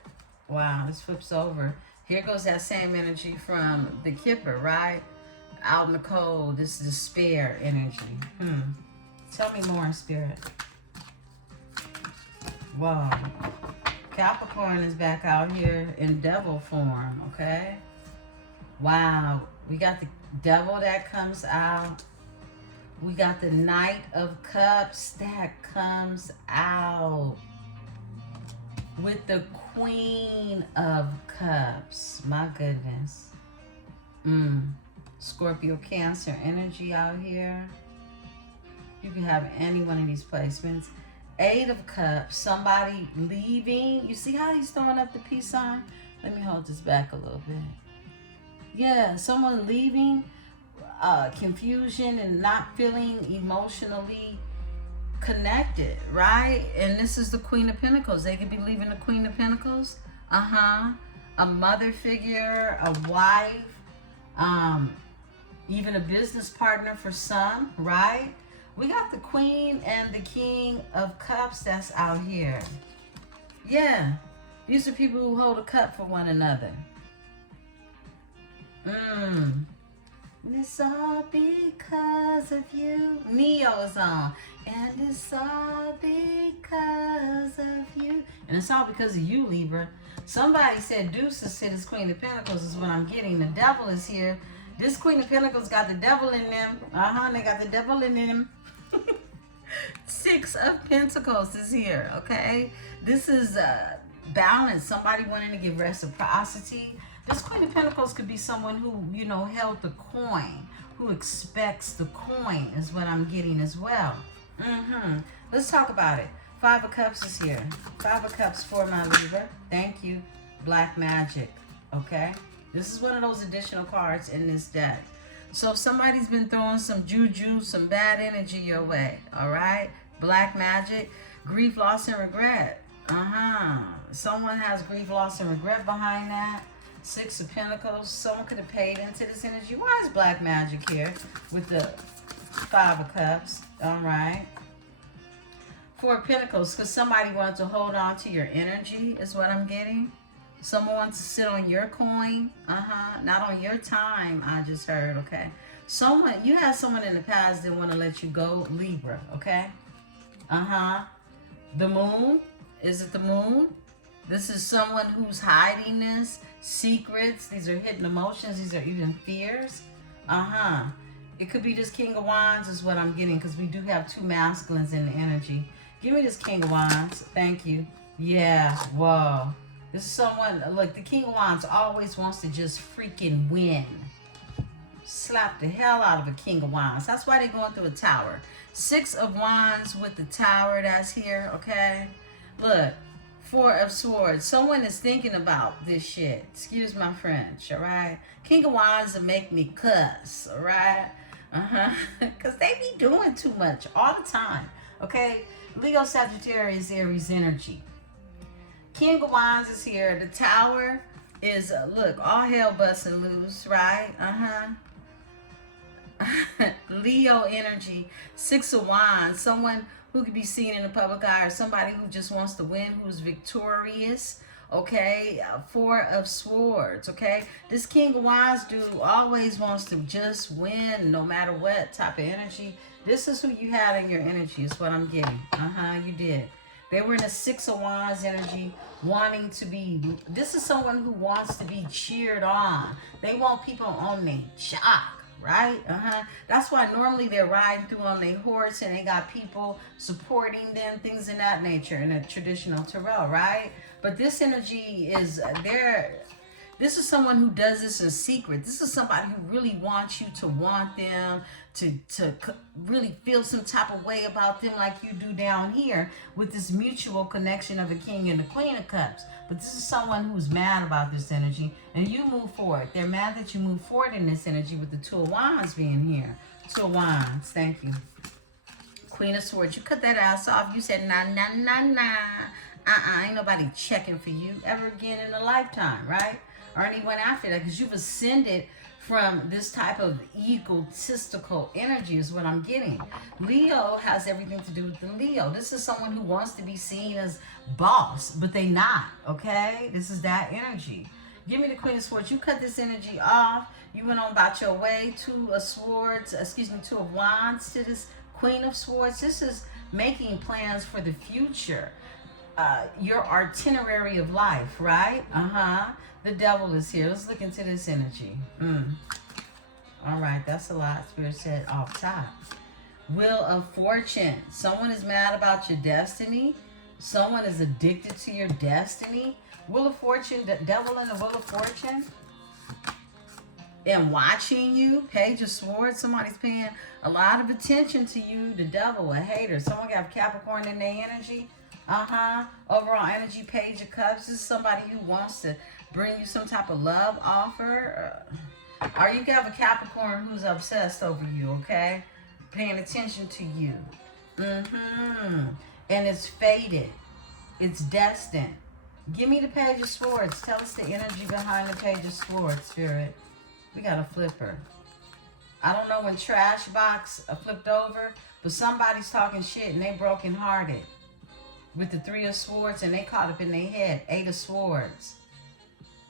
Wow, this flips over. Here goes that same energy from the Kipper, right? Out in the cold, this despair energy. Tell me more, Spirit. Wow. Capricorn is back out here in devil form, okay? Wow. We got the devil that comes out. We got the Knight of Cups that comes out. With the Queen of Cups. My goodness. Scorpio, Cancer energy out here. You can have any one of these placements. 8 of Cups. Somebody leaving. You see how he's throwing up the peace sign? Let me hold this back a little bit. Yeah, someone leaving, confusion and not feeling emotionally connected, right? And this is the Queen of Pentacles. They could be leaving the Queen of Pentacles. A mother figure, a wife, even a business partner for some, right? We got the Queen and the King of Cups that's out here. Yeah, these are people who hold a cup for one another. It's all because of you. Neo's on. And it's all because of you. And it's all because of you, Libra. Somebody said deuces to this Queen of Pentacles is what I'm getting. The devil is here. This Queen of Pentacles got the devil in them. They got the devil in them. 6 of Pentacles is here, okay? This is balance. Somebody wanting to give reciprocity. This Queen of Pentacles could be someone who, held the coin, who expects the coin is what I'm getting as well. Let's talk about it. 5 of Cups is here. 5 of Cups for my Libra. Thank you. Black Magic, okay? This is one of those additional cards in this deck. So if somebody's been throwing some juju, some bad energy your way, all right? Black Magic, grief, loss, and regret. Someone has grief, loss, and regret behind that. 6 of Pentacles. Someone could have paid into this energy. Why is Black Magic here with the 5 of Cups? All right. 4 of Pentacles. Because somebody wants to hold on to your energy is what I'm getting. Someone wants to sit on your coin. Not on your time, I just heard, okay? You have someone in the past that want to let you go, Libra, okay? The Moon. Is it the Moon? This is someone who's hiding this. Secrets. These are hidden emotions. These are even fears. It could be this King of Wands is what I'm getting because we do have 2 masculines in the energy. Give me this King of Wands. Thank you. Yeah. Whoa. This is someone, look, the King of Wands always wants to just freaking win. Slap the hell out of a King of Wands. That's why they're going through a tower. 6 of Wands with the tower that's here, okay? Look, 4 of Swords. Someone is thinking about this shit. Excuse my French, all right? King of Wands will make me cuss, all right? Because they be doing too much all the time, okay? Leo, Sagittarius, Aries energy. King of Wands is here. The tower is, look, all hell busting loose, right? Leo energy. 6 of Wands. Someone who could be seen in the public eye, or somebody who just wants to win, who's victorious Okay, Four of Swords. Okay, this King of Wands dude always wants to just win no matter what type of energy. This is who you had in your energy is what I'm getting. You did. They were in a Six of Wands energy, wanting to be, this is someone who wants to be cheered on. They want people on their jock, right? That's why normally they're riding through on their horse and they got people supporting them, things in that nature in a traditional tarot, right? But this energy is there. This is someone who does this in secret. This is somebody who really wants you to want them, to really feel some type of way about them like you do down here with this mutual connection of a king and a queen of cups. But this is someone who's mad about this energy and you move forward. They're mad that you move forward in this energy with the Two of Wands being here. Two of Wands, thank you. Queen of Swords, you cut that ass off. You said, nah, nah, nah, nah. Ain't nobody checking for you ever again in a lifetime, right? Or anyone after that, because you've ascended from this type of egotistical energy is what I'm getting. Leo has everything to do with the Leo. This is someone who wants to be seen as boss, but they not, okay? This is that energy. Give me the Queen of Swords. You cut this energy off. You went on about your way. Two of Swords, Two of Wands to this Queen of Swords. This is making plans for the future. Your itinerary of life, right? The Devil is here. Let's look into this energy. All right, that's a lot. Spirit said off top. Wheel of Fortune. Someone is mad about your destiny. Someone is addicted to your destiny. Wheel of Fortune, the Devil in the Wheel of Fortune. And watching you. Page of Swords. Somebody's paying a lot of attention to you. The Devil, a hater. Someone got Capricorn in their energy. Overall energy, Page of Cups. This is somebody who wants to bring you some type of love offer. Or you can have a Capricorn who's obsessed over you, okay? Paying attention to you. And it's fated. It's destined. Give me the Page of Swords. Tell us the energy behind the Page of Swords, Spirit. We got a flipper. I don't know when Trash Box flipped over, but somebody's talking shit and they broken hearted. With the Three of Swords and they caught up in their head. Eight of Swords.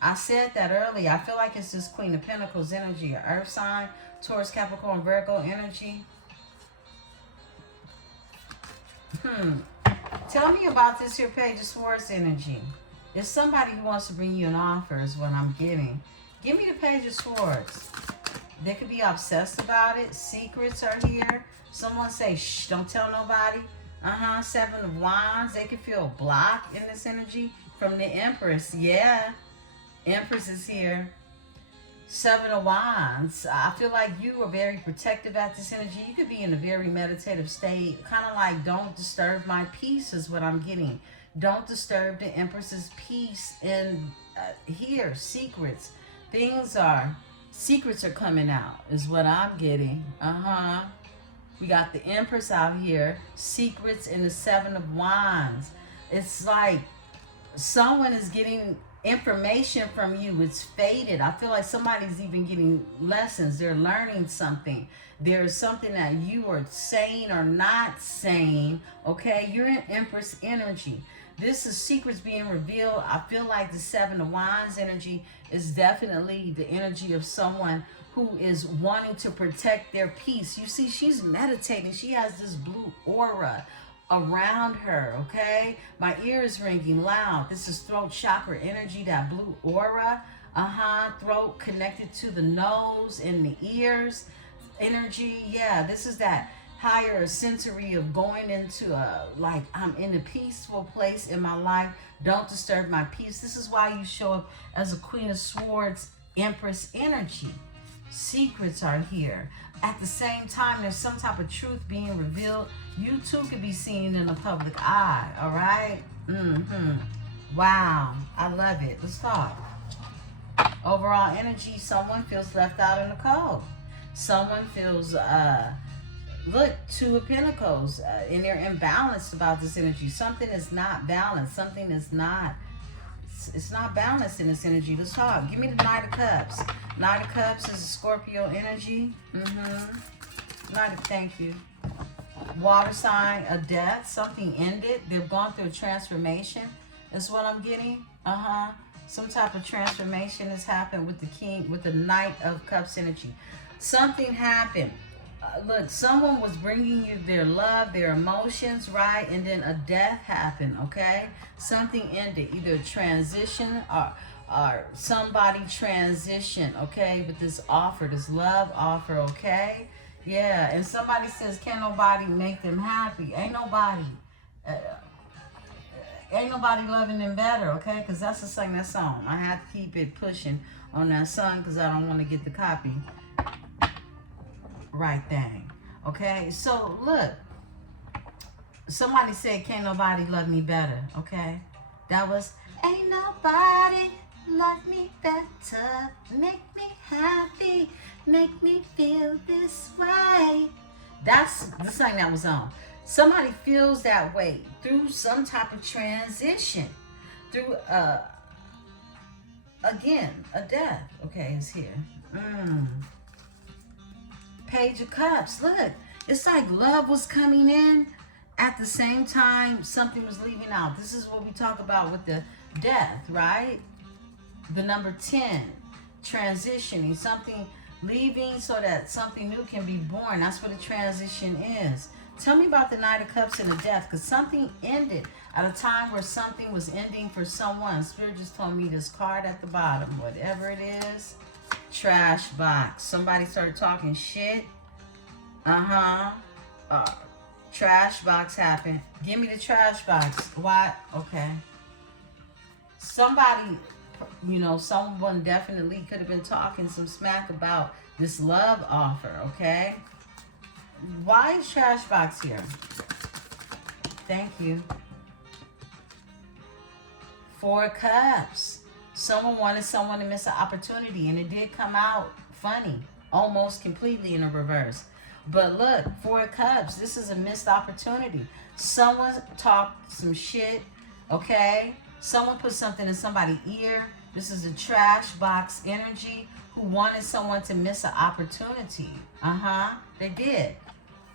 I said that earlier. I feel like it's this Queen of Pentacles energy. Earth sign, Taurus, Capricorn, Virgo energy. Tell me about this here Page of Swords energy. It's somebody who wants to bring you an offer is what I'm getting. Give me the Page of Swords. They could be obsessed about it. Secrets are here. Someone say, shh, don't tell nobody. Seven of Wands. They could feel blocked in this energy from the Empress. Yeah. Empress is here. Seven of Wands. I feel like you are very protective at this energy. You could be in a very meditative state. Kind of like, don't disturb my peace is what I'm getting. Don't disturb the Empress's peace. And here, secrets. Secrets are coming out is what I'm getting. We got the Empress out here. Secrets in the Seven of Wands. It's like someone is getting information from you. It's fated. I feel like somebody's even getting lessons. They're learning something. There's something that you are saying or not saying. Okay, you're in Empress energy. This is secrets being revealed. I feel like the Seven of Wands energy is definitely the energy of someone who is wanting to protect their peace. You see, she's meditating. She has this blue aura around her, okay? My ear is ringing loud. This is throat chakra energy, that blue aura. Throat connected to the nose and the ears energy. Yeah, this is that higher sensory of going into like I'm in a peaceful place in my life. Don't disturb my peace. This is why you show up as a Queen of Swords, Empress energy. Secrets are here. At the same time, there's some type of truth being revealed. You too could be seen in the public eye, all right? Wow, I love it. Let's talk. Overall energy, someone feels left out in the cold. Someone feels, look, Two of Pentacles, and they're imbalanced about this energy. Something is not balanced. Something is not, it's not balanced in this energy. Let's talk. Give me the Knight of Cups. Knight of Cups is a Scorpio energy. Thank you. Water sign, a death. Something ended. They've gone through a transformation. That's what I'm getting. Some type of transformation has happened with the king, with the Knight of Cups energy. Something happened. Look, someone was bringing you their love, their emotions, right? And then a death happened, okay? Something ended, either a transition or somebody transition, okay? With this offer, this love offer, okay? Yeah, and somebody says, can't nobody make them happy. Ain't nobody loving them better, okay? Because that's the sing that song. I have to keep it pushing on that song because I don't want to get the copy right thing, okay? So, look. Somebody said, can't nobody love me better, okay? That was, ain't nobody love me better. Make me happy. Make me feel this way. That's the song that was on. Somebody feels that way through some type of transition, through again, a death. Okay, it's here. Page of Cups. Look, it's like love was coming in at the same time something was leaving out. This is what we talk about with the death, right? The number 10, transitioning, something leaving so that something new can be born. That's what a transition is. Tell me about the Knight of Cups and the death, because something ended at a time where something was ending for someone. Spirit just told me this card at the bottom, whatever it is, trash box. Somebody started talking shit. Trash box happened. Give me the trash box. Why? Okay. Somebody, someone definitely could have been talking some smack about this love offer, okay? Why is trash box here? Thank you. 4 Cups. Someone wanted someone to miss an opportunity, and it did come out funny, almost completely in a reverse. But look, 4 Cups, this is a missed opportunity. Someone talked some shit, okay? Someone put something in somebody's ear. This is a trash box energy who wanted someone to miss an opportunity. They did.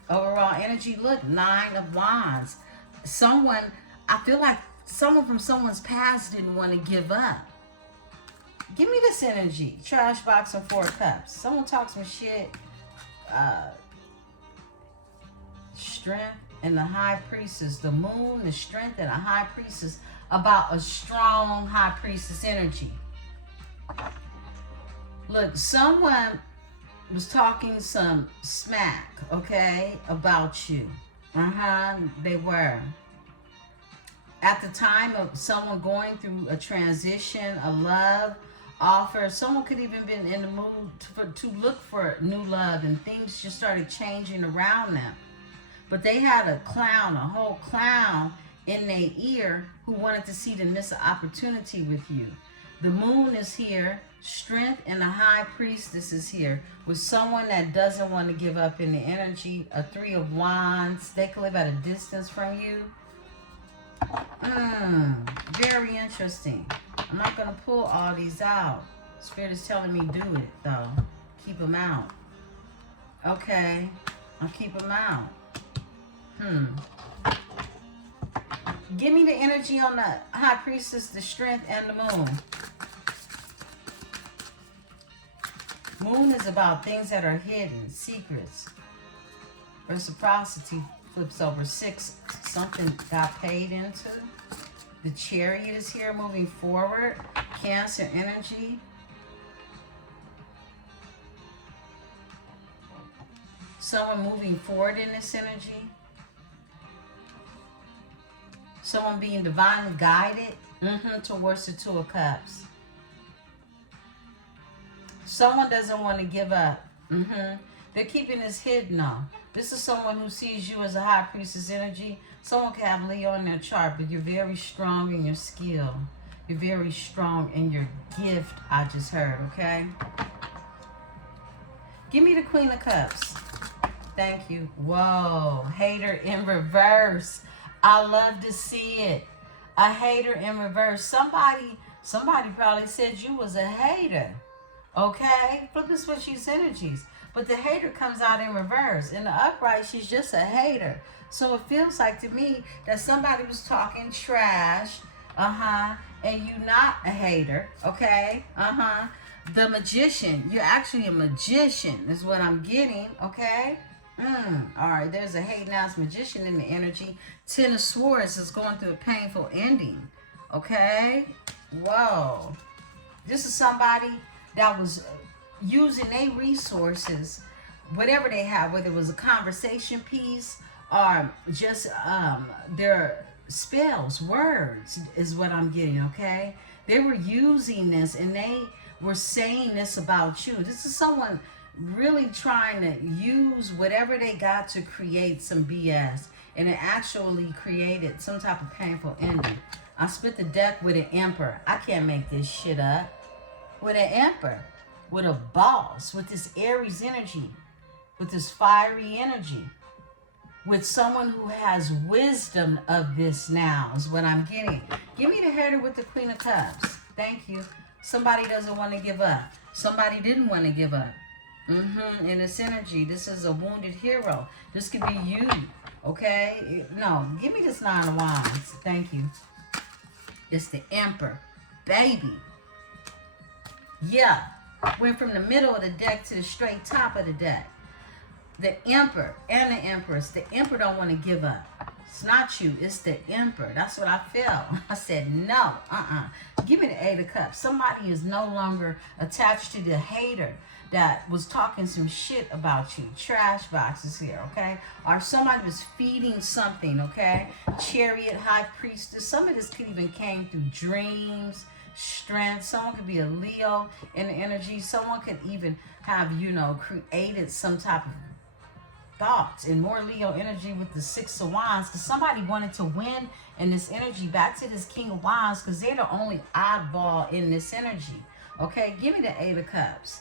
Overall energy, look, 9 of Wands. I feel like someone from someone's past didn't want to give up. Give me this energy. Trash box and 4 Cups. Someone talks some shit. Strength and the High Priestess. The Moon, the Strength, and the High Priestess. About a strong High Priestess energy. Look, someone was talking some smack, okay, about you. They were. At the time of someone going through a transition, a love offer, someone could even been in the mood to look for new love, and things just started changing around them. But they had a whole clown in their ear who wanted to see them miss an opportunity with you. The Moon is here. Strength and the High Priestess is here with someone that doesn't want to give up in the energy. A 3 of Wands. They can live at a distance from you. Very interesting. I'm not going to pull all these out. Spirit is telling me do it, though. Keep them out. Okay. I'll keep them out. Give me the energy on the High Priestess, the Strength, and the Moon. Moon is about things that are hidden, secrets. Reciprocity flips over 6. Something got paid into. The Chariot is here moving forward. Cancer energy. Someone moving forward in this energy. Someone being divinely guided towards the 2 of Cups. Someone doesn't want to give up. They're keeping this hidden on. This is someone who sees you as a High Priestess energy. Someone can have Leo in their chart, but you're very strong in your skill. You're very strong in your gift, I just heard, okay? Give me the Queen of Cups. Thank you. Whoa, hater in reverse. I love to see it. A hater in reverse. Somebody probably said you was a hater. Okay? Flip and switch these energies. But the hater comes out in reverse. In the upright, she's just a hater. So it feels like to me that somebody was talking trash. and you're not a hater, okay? The Magician, you're actually a magician is what I'm getting, okay? All right, there's a hate-ass magician in the energy. Ten of Swords is going through a painful ending, okay? Whoa. This is somebody that was using their resources, whatever they have, whether it was a conversation piece or just their spells, words is what I'm getting, okay? They were using this and they were saying this about you. This is someone really trying to use whatever they got to create some BS, and it actually created some type of painful ending. I split the deck with an Emperor. I can't make this shit up. With an Emperor, with a boss, with this Aries energy, with this fiery energy, with someone who has wisdom of this now is what I'm getting. Give me the header with the Queen of Cups. Thank you. Somebody doesn't want to give up. Somebody didn't want to give up. In this energy, this is a wounded hero. This could be you, okay? No, give me this Nine of Wands. Thank you. It's the Emperor. Baby. Yeah. Went from the middle of the deck to the straight top of the deck. The Emperor and the Empress. The Emperor don't want to give up. It's not you. It's the Emperor. That's what I felt. I said, no. Give me the Eight of Cups. Somebody is no longer attached to the hater that was talking some shit about you. Trash boxes here, okay? Or somebody was feeding something, okay? Chariot, High Priestess. Some of this could even came through dreams, strength. Someone could be a Leo in the energy. Someone could even have, created some type of thoughts and more Leo energy with the Six of Wands, because somebody wanted to win in this energy. Back to this King of Wands, because they're the only oddball in this energy. Okay, give me the Eight of Cups.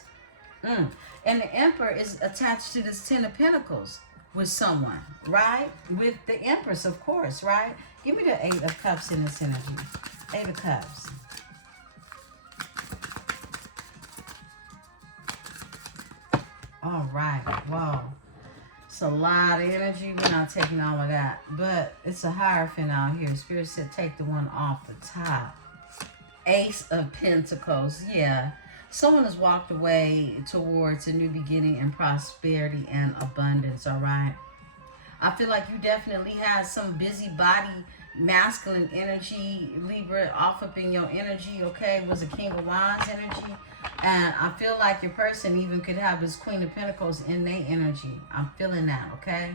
And the Emperor is attached to this Ten of Pentacles with someone, right? With the Empress, of course, right? Give me the Eight of Cups in this energy. Eight of Cups. All right, wow. It's a lot of energy. We're not taking all of that. But it's a Hierophant out here. Spirit said take the one off the top. Ace of Pentacles. Yeah. Someone has walked away towards a new beginning and prosperity and abundance, all right? I feel like you definitely had some busybody, masculine energy, Libra, off up in your energy, okay? It was a King of Wands energy. And I feel like your person even could have his Queen of Pentacles in their energy. I'm feeling that, okay?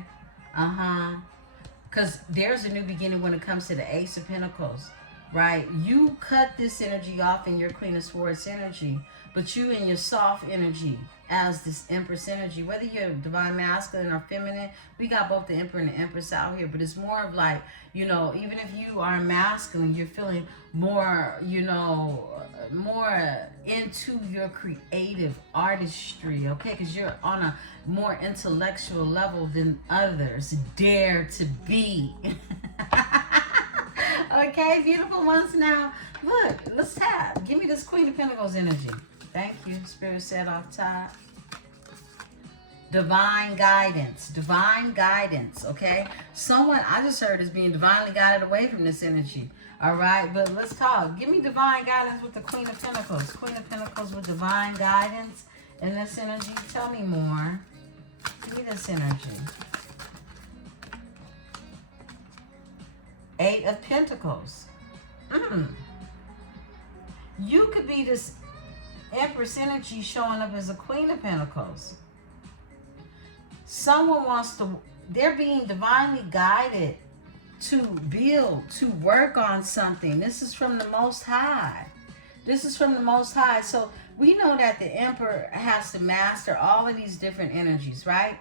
Because there's a new beginning when it comes to the Ace of Pentacles, right? You cut this energy off in your Queen of Swords energy, but you in your soft energy as this Empress energy, whether you're divine masculine or feminine, we got both the Emperor and the Empress out here, but it's more of like, even if you are masculine, you're feeling more, more into your creative artistry, okay? Because you're on a more intellectual level than others. Dare to be. Okay, beautiful ones. Now, look, let's have. Give me this Queen of Pentacles energy. Thank you. Spirit said off top. Divine guidance. Divine guidance, okay? Someone I just heard is being divinely guided away from this energy. All right, but let's talk. Give me divine guidance with the Queen of Pentacles. Queen of Pentacles with divine guidance in this energy. Tell me more. Give me this energy. Eight of Pentacles. You could be this Empress energy showing up as a Queen of Pentacles. Someone wants to, they're being divinely guided to build, to work on something. This is from the Most High. This is from the Most High. So we know that the Emperor has to master all of these different energies, right?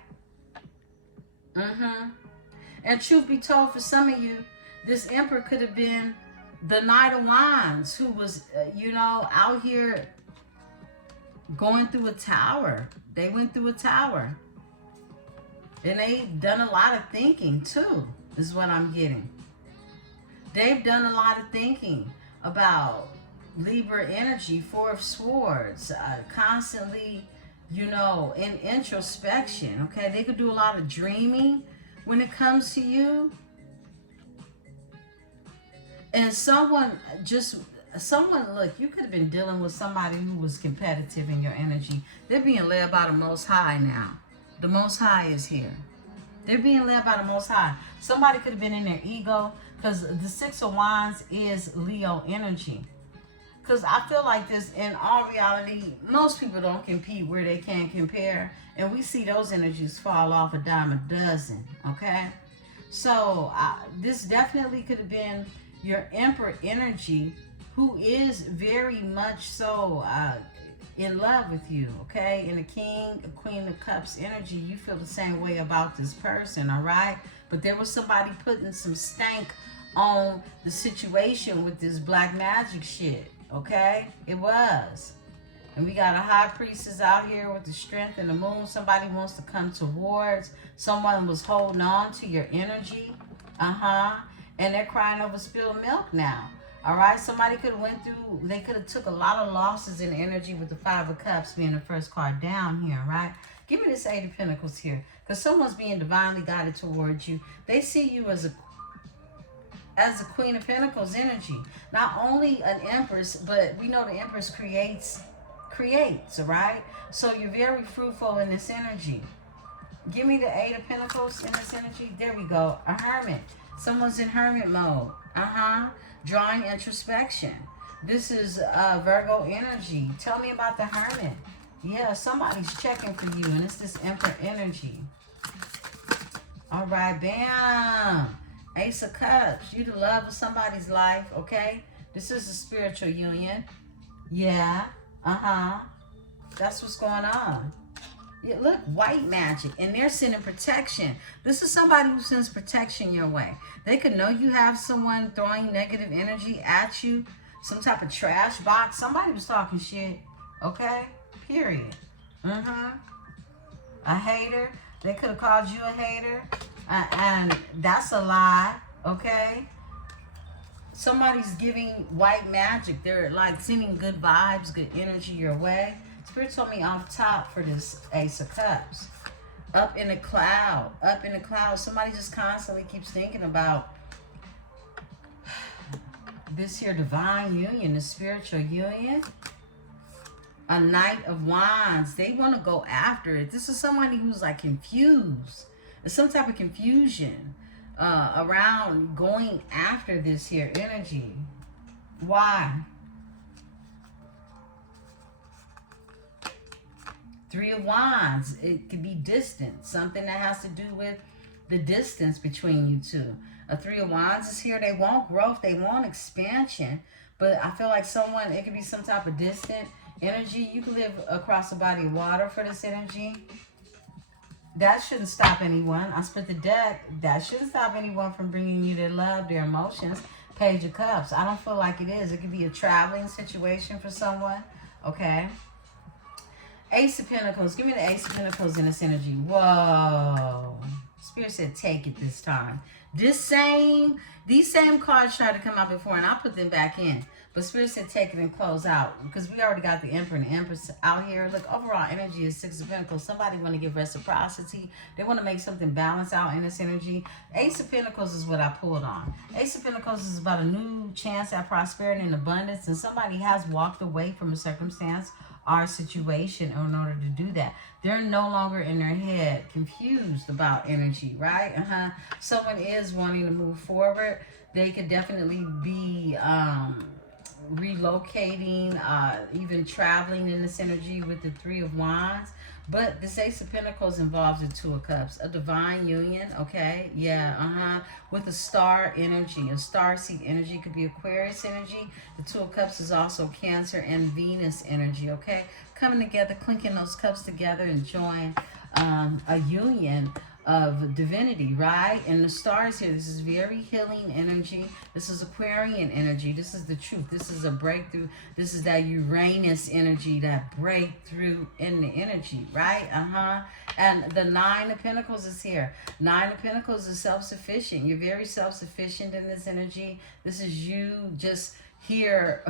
And truth be told, for some of you, this Emperor could have been the Knight of Wands who was, out here going through a tower. They went through a tower. And they've done a lot of thinking too, is what I'm getting. They've done a lot of thinking about Libra energy, Four of Swords, constantly, in introspection, okay? They could do a lot of dreaming when it comes to you. And someone just someone, look, you could have been dealing with somebody who was competitive in your energy. They're being led by the Most High now. The Most High is here. They're being led by the Most High. Somebody could have been in their ego, because the Six of Wands is Leo energy. Because I feel like this, in all reality, most people don't compete where they can't compare. And we see those energies fall off a dime a dozen, okay? So this definitely could have been your Emperor energy, who is very much so in love with you, okay? And the King, Queen of Cups energy, you feel the same way about this person, all right? But there was somebody putting some stank on the situation with this black magic shit, okay? It was. And we got a high priestess out here with the strength and the moon. Somebody wants to come towards. Someone was holding on to your energy. And they're crying over spilled milk now. All right? Somebody could have went through, they could have took a lot of losses in energy with the Five of Cups being the first card down here, right? Give me this Eight of Pentacles here. Because someone's being divinely guided towards you. They see you as a Queen of Pentacles energy. Not only an Empress, but we know the Empress creates, all right? So you're very fruitful in this energy. Give me the Eight of Pentacles in this energy. There we go. A Hermit. Someone's in hermit mode. Drawing introspection. This is Virgo energy. Tell me about the Hermit. Yeah, somebody's checking for you, and it's this Emperor energy. All right, bam. Ace of Cups. You the love of somebody's life, okay? This is a spiritual union. Yeah. That's what's going on. Yeah, look, white magic. And they're sending protection. This is somebody who sends protection your way. They could know you have someone throwing negative energy at you. Some type of trash box. Somebody was talking shit. Okay? Period. A hater. They could have called you a hater. And that's a lie. Okay? Somebody's giving white magic. They're like sending good vibes, good energy your way. Spirit told me off top for this Ace of Cups. Up in the cloud. Up in the cloud. Somebody just constantly keeps thinking about this here divine union, the spiritual union. A Knight of Wands. They want to go after it. This is somebody who's like confused. There's some type of confusion around going after this here energy. Why? Three of Wands. It could be distance. Something that has to do with the distance between you two. A Three of Wands is here. They want growth. They want expansion. But I feel like someone, it could be some type of distant energy. You could live across a body of water for this energy. That shouldn't stop anyone. I split the deck. That shouldn't stop anyone from bringing you their love, their emotions. Page of Cups. I don't feel like it is. It could be a traveling situation for someone. Okay. Ace of Pentacles. Give me the Ace of Pentacles in this energy. Whoa. Spirit said take it this time. These same cards tried to come out before, and I put them back in. But Spirit said take it and close out. Because we already got the Emperor and the Empress out here. Look, overall energy is Six of Pentacles. Somebody want to give reciprocity. They want to make something balance out in this energy. Ace of Pentacles is what I pulled on. Ace of Pentacles is about a new chance at prosperity and abundance. And somebody has walked away from a circumstance or situation in order to do that. They're no longer in their head confused about energy, right? Someone is wanting to move forward. They could definitely be relocating, even traveling in this energy with the Three of Wands. But this Ace of Pentacles involves the Two of Cups, a divine union, okay? Yeah, with a star energy, a star seed energy. Could be Aquarius energy. The Two of Cups is also Cancer and Venus energy, okay? Coming together, clinking those cups together and join a union of divinity, right? And the stars here, this is very healing energy. This is Aquarian energy. This is the truth. This is a breakthrough. This is that Uranus energy, that breakthrough in the energy, right? And the Nine of Pentacles is here. Nine of Pentacles is self-sufficient. You're very self-sufficient in this energy. This is you just here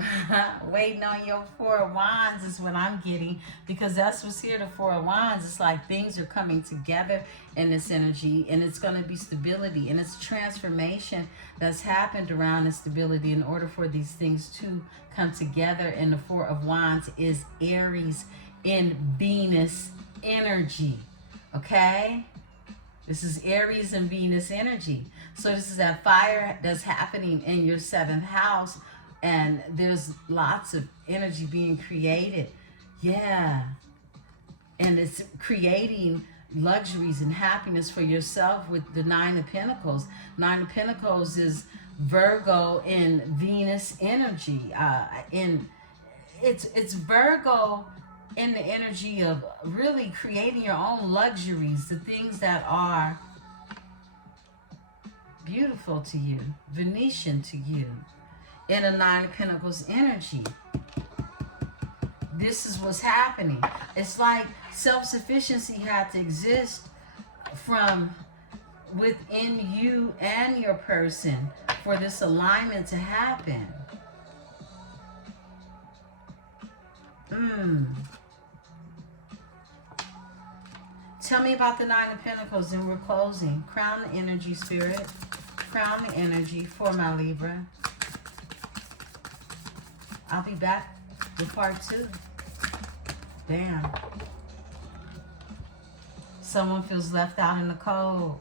waiting on your Four of Wands is what I'm getting, because that's what's here. The Four of Wands, it's like things are coming together in this energy, and it's going to be stability, and it's transformation that's happened around instability in order for these things to come together. And the Four of Wands is Aries in Venus energy. Okay, this is Aries and Venus energy. So this is that fire that's happening in your 7th house. And there's lots of energy being created. Yeah. And it's creating luxuries and happiness for yourself with the 9 of Pentacles. 9 of Pentacles is Virgo in Venus energy. It's Virgo in the energy of really creating your own luxuries, the things that are beautiful to you, Venetian to you. In a 9 of Pentacles energy, this is what's happening. It's like self-sufficiency had to exist from within you and your person for this alignment to happen. Tell me about the 9 of Pentacles, and we're closing. Crown the energy, Spirit. Crown the energy for my Libra. I'll be back with part 2. Damn. Someone feels left out in the cold.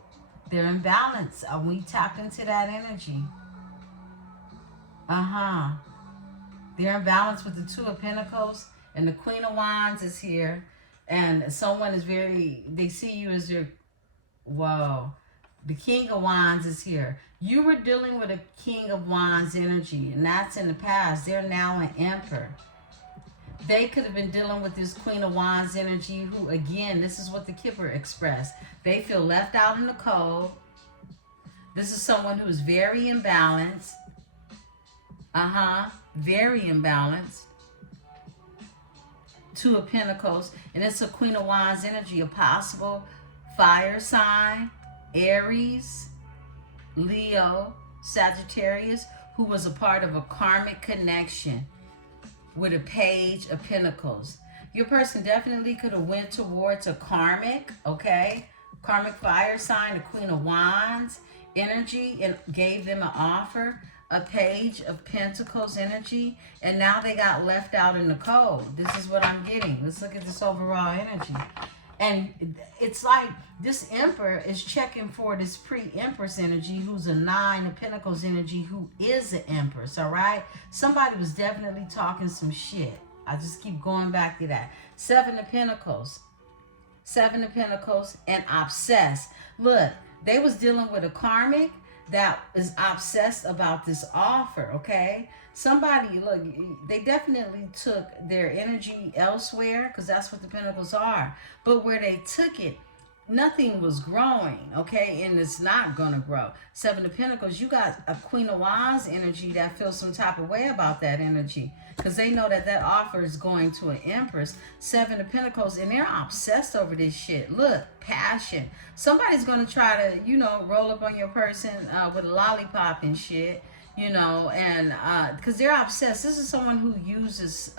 They're in balance. We tapped into that energy. They're in balance with the 2 of Pentacles, and the Queen of Wands is here. And someone is they see you as your, whoa. The King of Wands is here. You were dealing with a King of Wands energy, and that's in the past. They're now an Emperor. They could have been dealing with this Queen of Wands energy, who, again, this is what the Kipper expressed. They feel left out in the cold. This is someone who is very imbalanced. Very imbalanced. 2 of Pentacles, and it's a Queen of Wands energy, a possible fire sign, Aries, Leo, Sagittarius, who was a part of a karmic connection with a Page of Pentacles. Your person definitely could have went towards a karmic, okay? Karmic fire sign, the Queen of Wands energy, and gave them an offer, a Page of Pentacles energy, and now they got left out in the cold. This is what I'm getting. Let's look at this overall energy. And it's like this Emperor is checking for this pre-Empress energy, who's a 9 of Pentacles energy, who is an Empress, all right? Somebody was definitely talking some shit. I just keep going back to that. 7 of Pentacles. 7 of Pentacles and obsessed. Look, they was dealing with a karmic that is obsessed about this offer, okay? Somebody, look, they definitely took their energy elsewhere, because that's what the Pentacles are. But where they took it, nothing was growing, okay? And it's not going to grow. 7 of Pentacles, you got a Queen of Wands energy that feels some type of way about that energy, because they know that that offer is going to an Empress. 7 of Pentacles, and they're obsessed over this shit. Look, passion. Somebody's going to try to, you know, roll up on your person with a lollipop and shit, you know, and because they're obsessed. This is someone who uses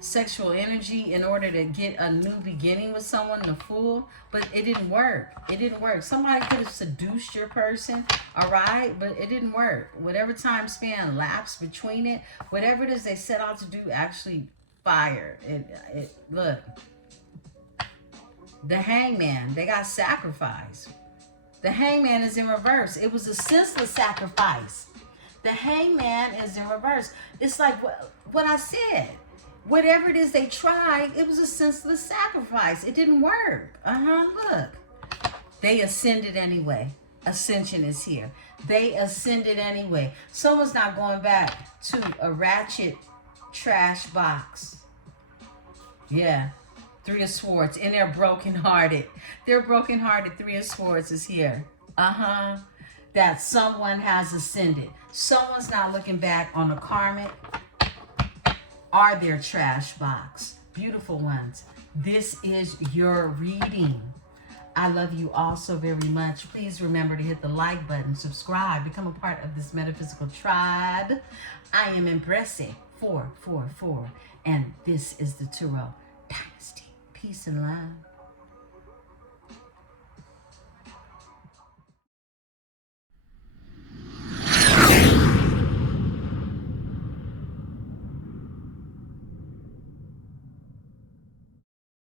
sexual energy in order to get a new beginning with someone, the Fool, but it didn't work. It didn't work. Somebody could have seduced your person, all right, but it didn't work. Whatever time span lapsed between it, whatever it is they set out to do actually fired. Look, the Hangman, they got sacrificed. The Hangman is in reverse. It was a senseless sacrifice. The Hangman is in reverse. It's like what I said. Whatever it is they tried, it was a senseless sacrifice. It didn't work. Look. They ascended anyway. Ascension is here. They ascended anyway. Someone's not going back to a ratchet trash box. Yeah. 3 of Swords. And they're brokenhearted. They're brokenhearted. 3 of Swords is here. That someone has ascended. Someone's not looking back on a karmic or their trash box. Beautiful ones. This is your reading. I love you all so very much. Please remember to hit the like button, subscribe, become a part of this metaphysical tribe. I am Emperesse 444, and this is the Tarot Dynasty. Peace and love.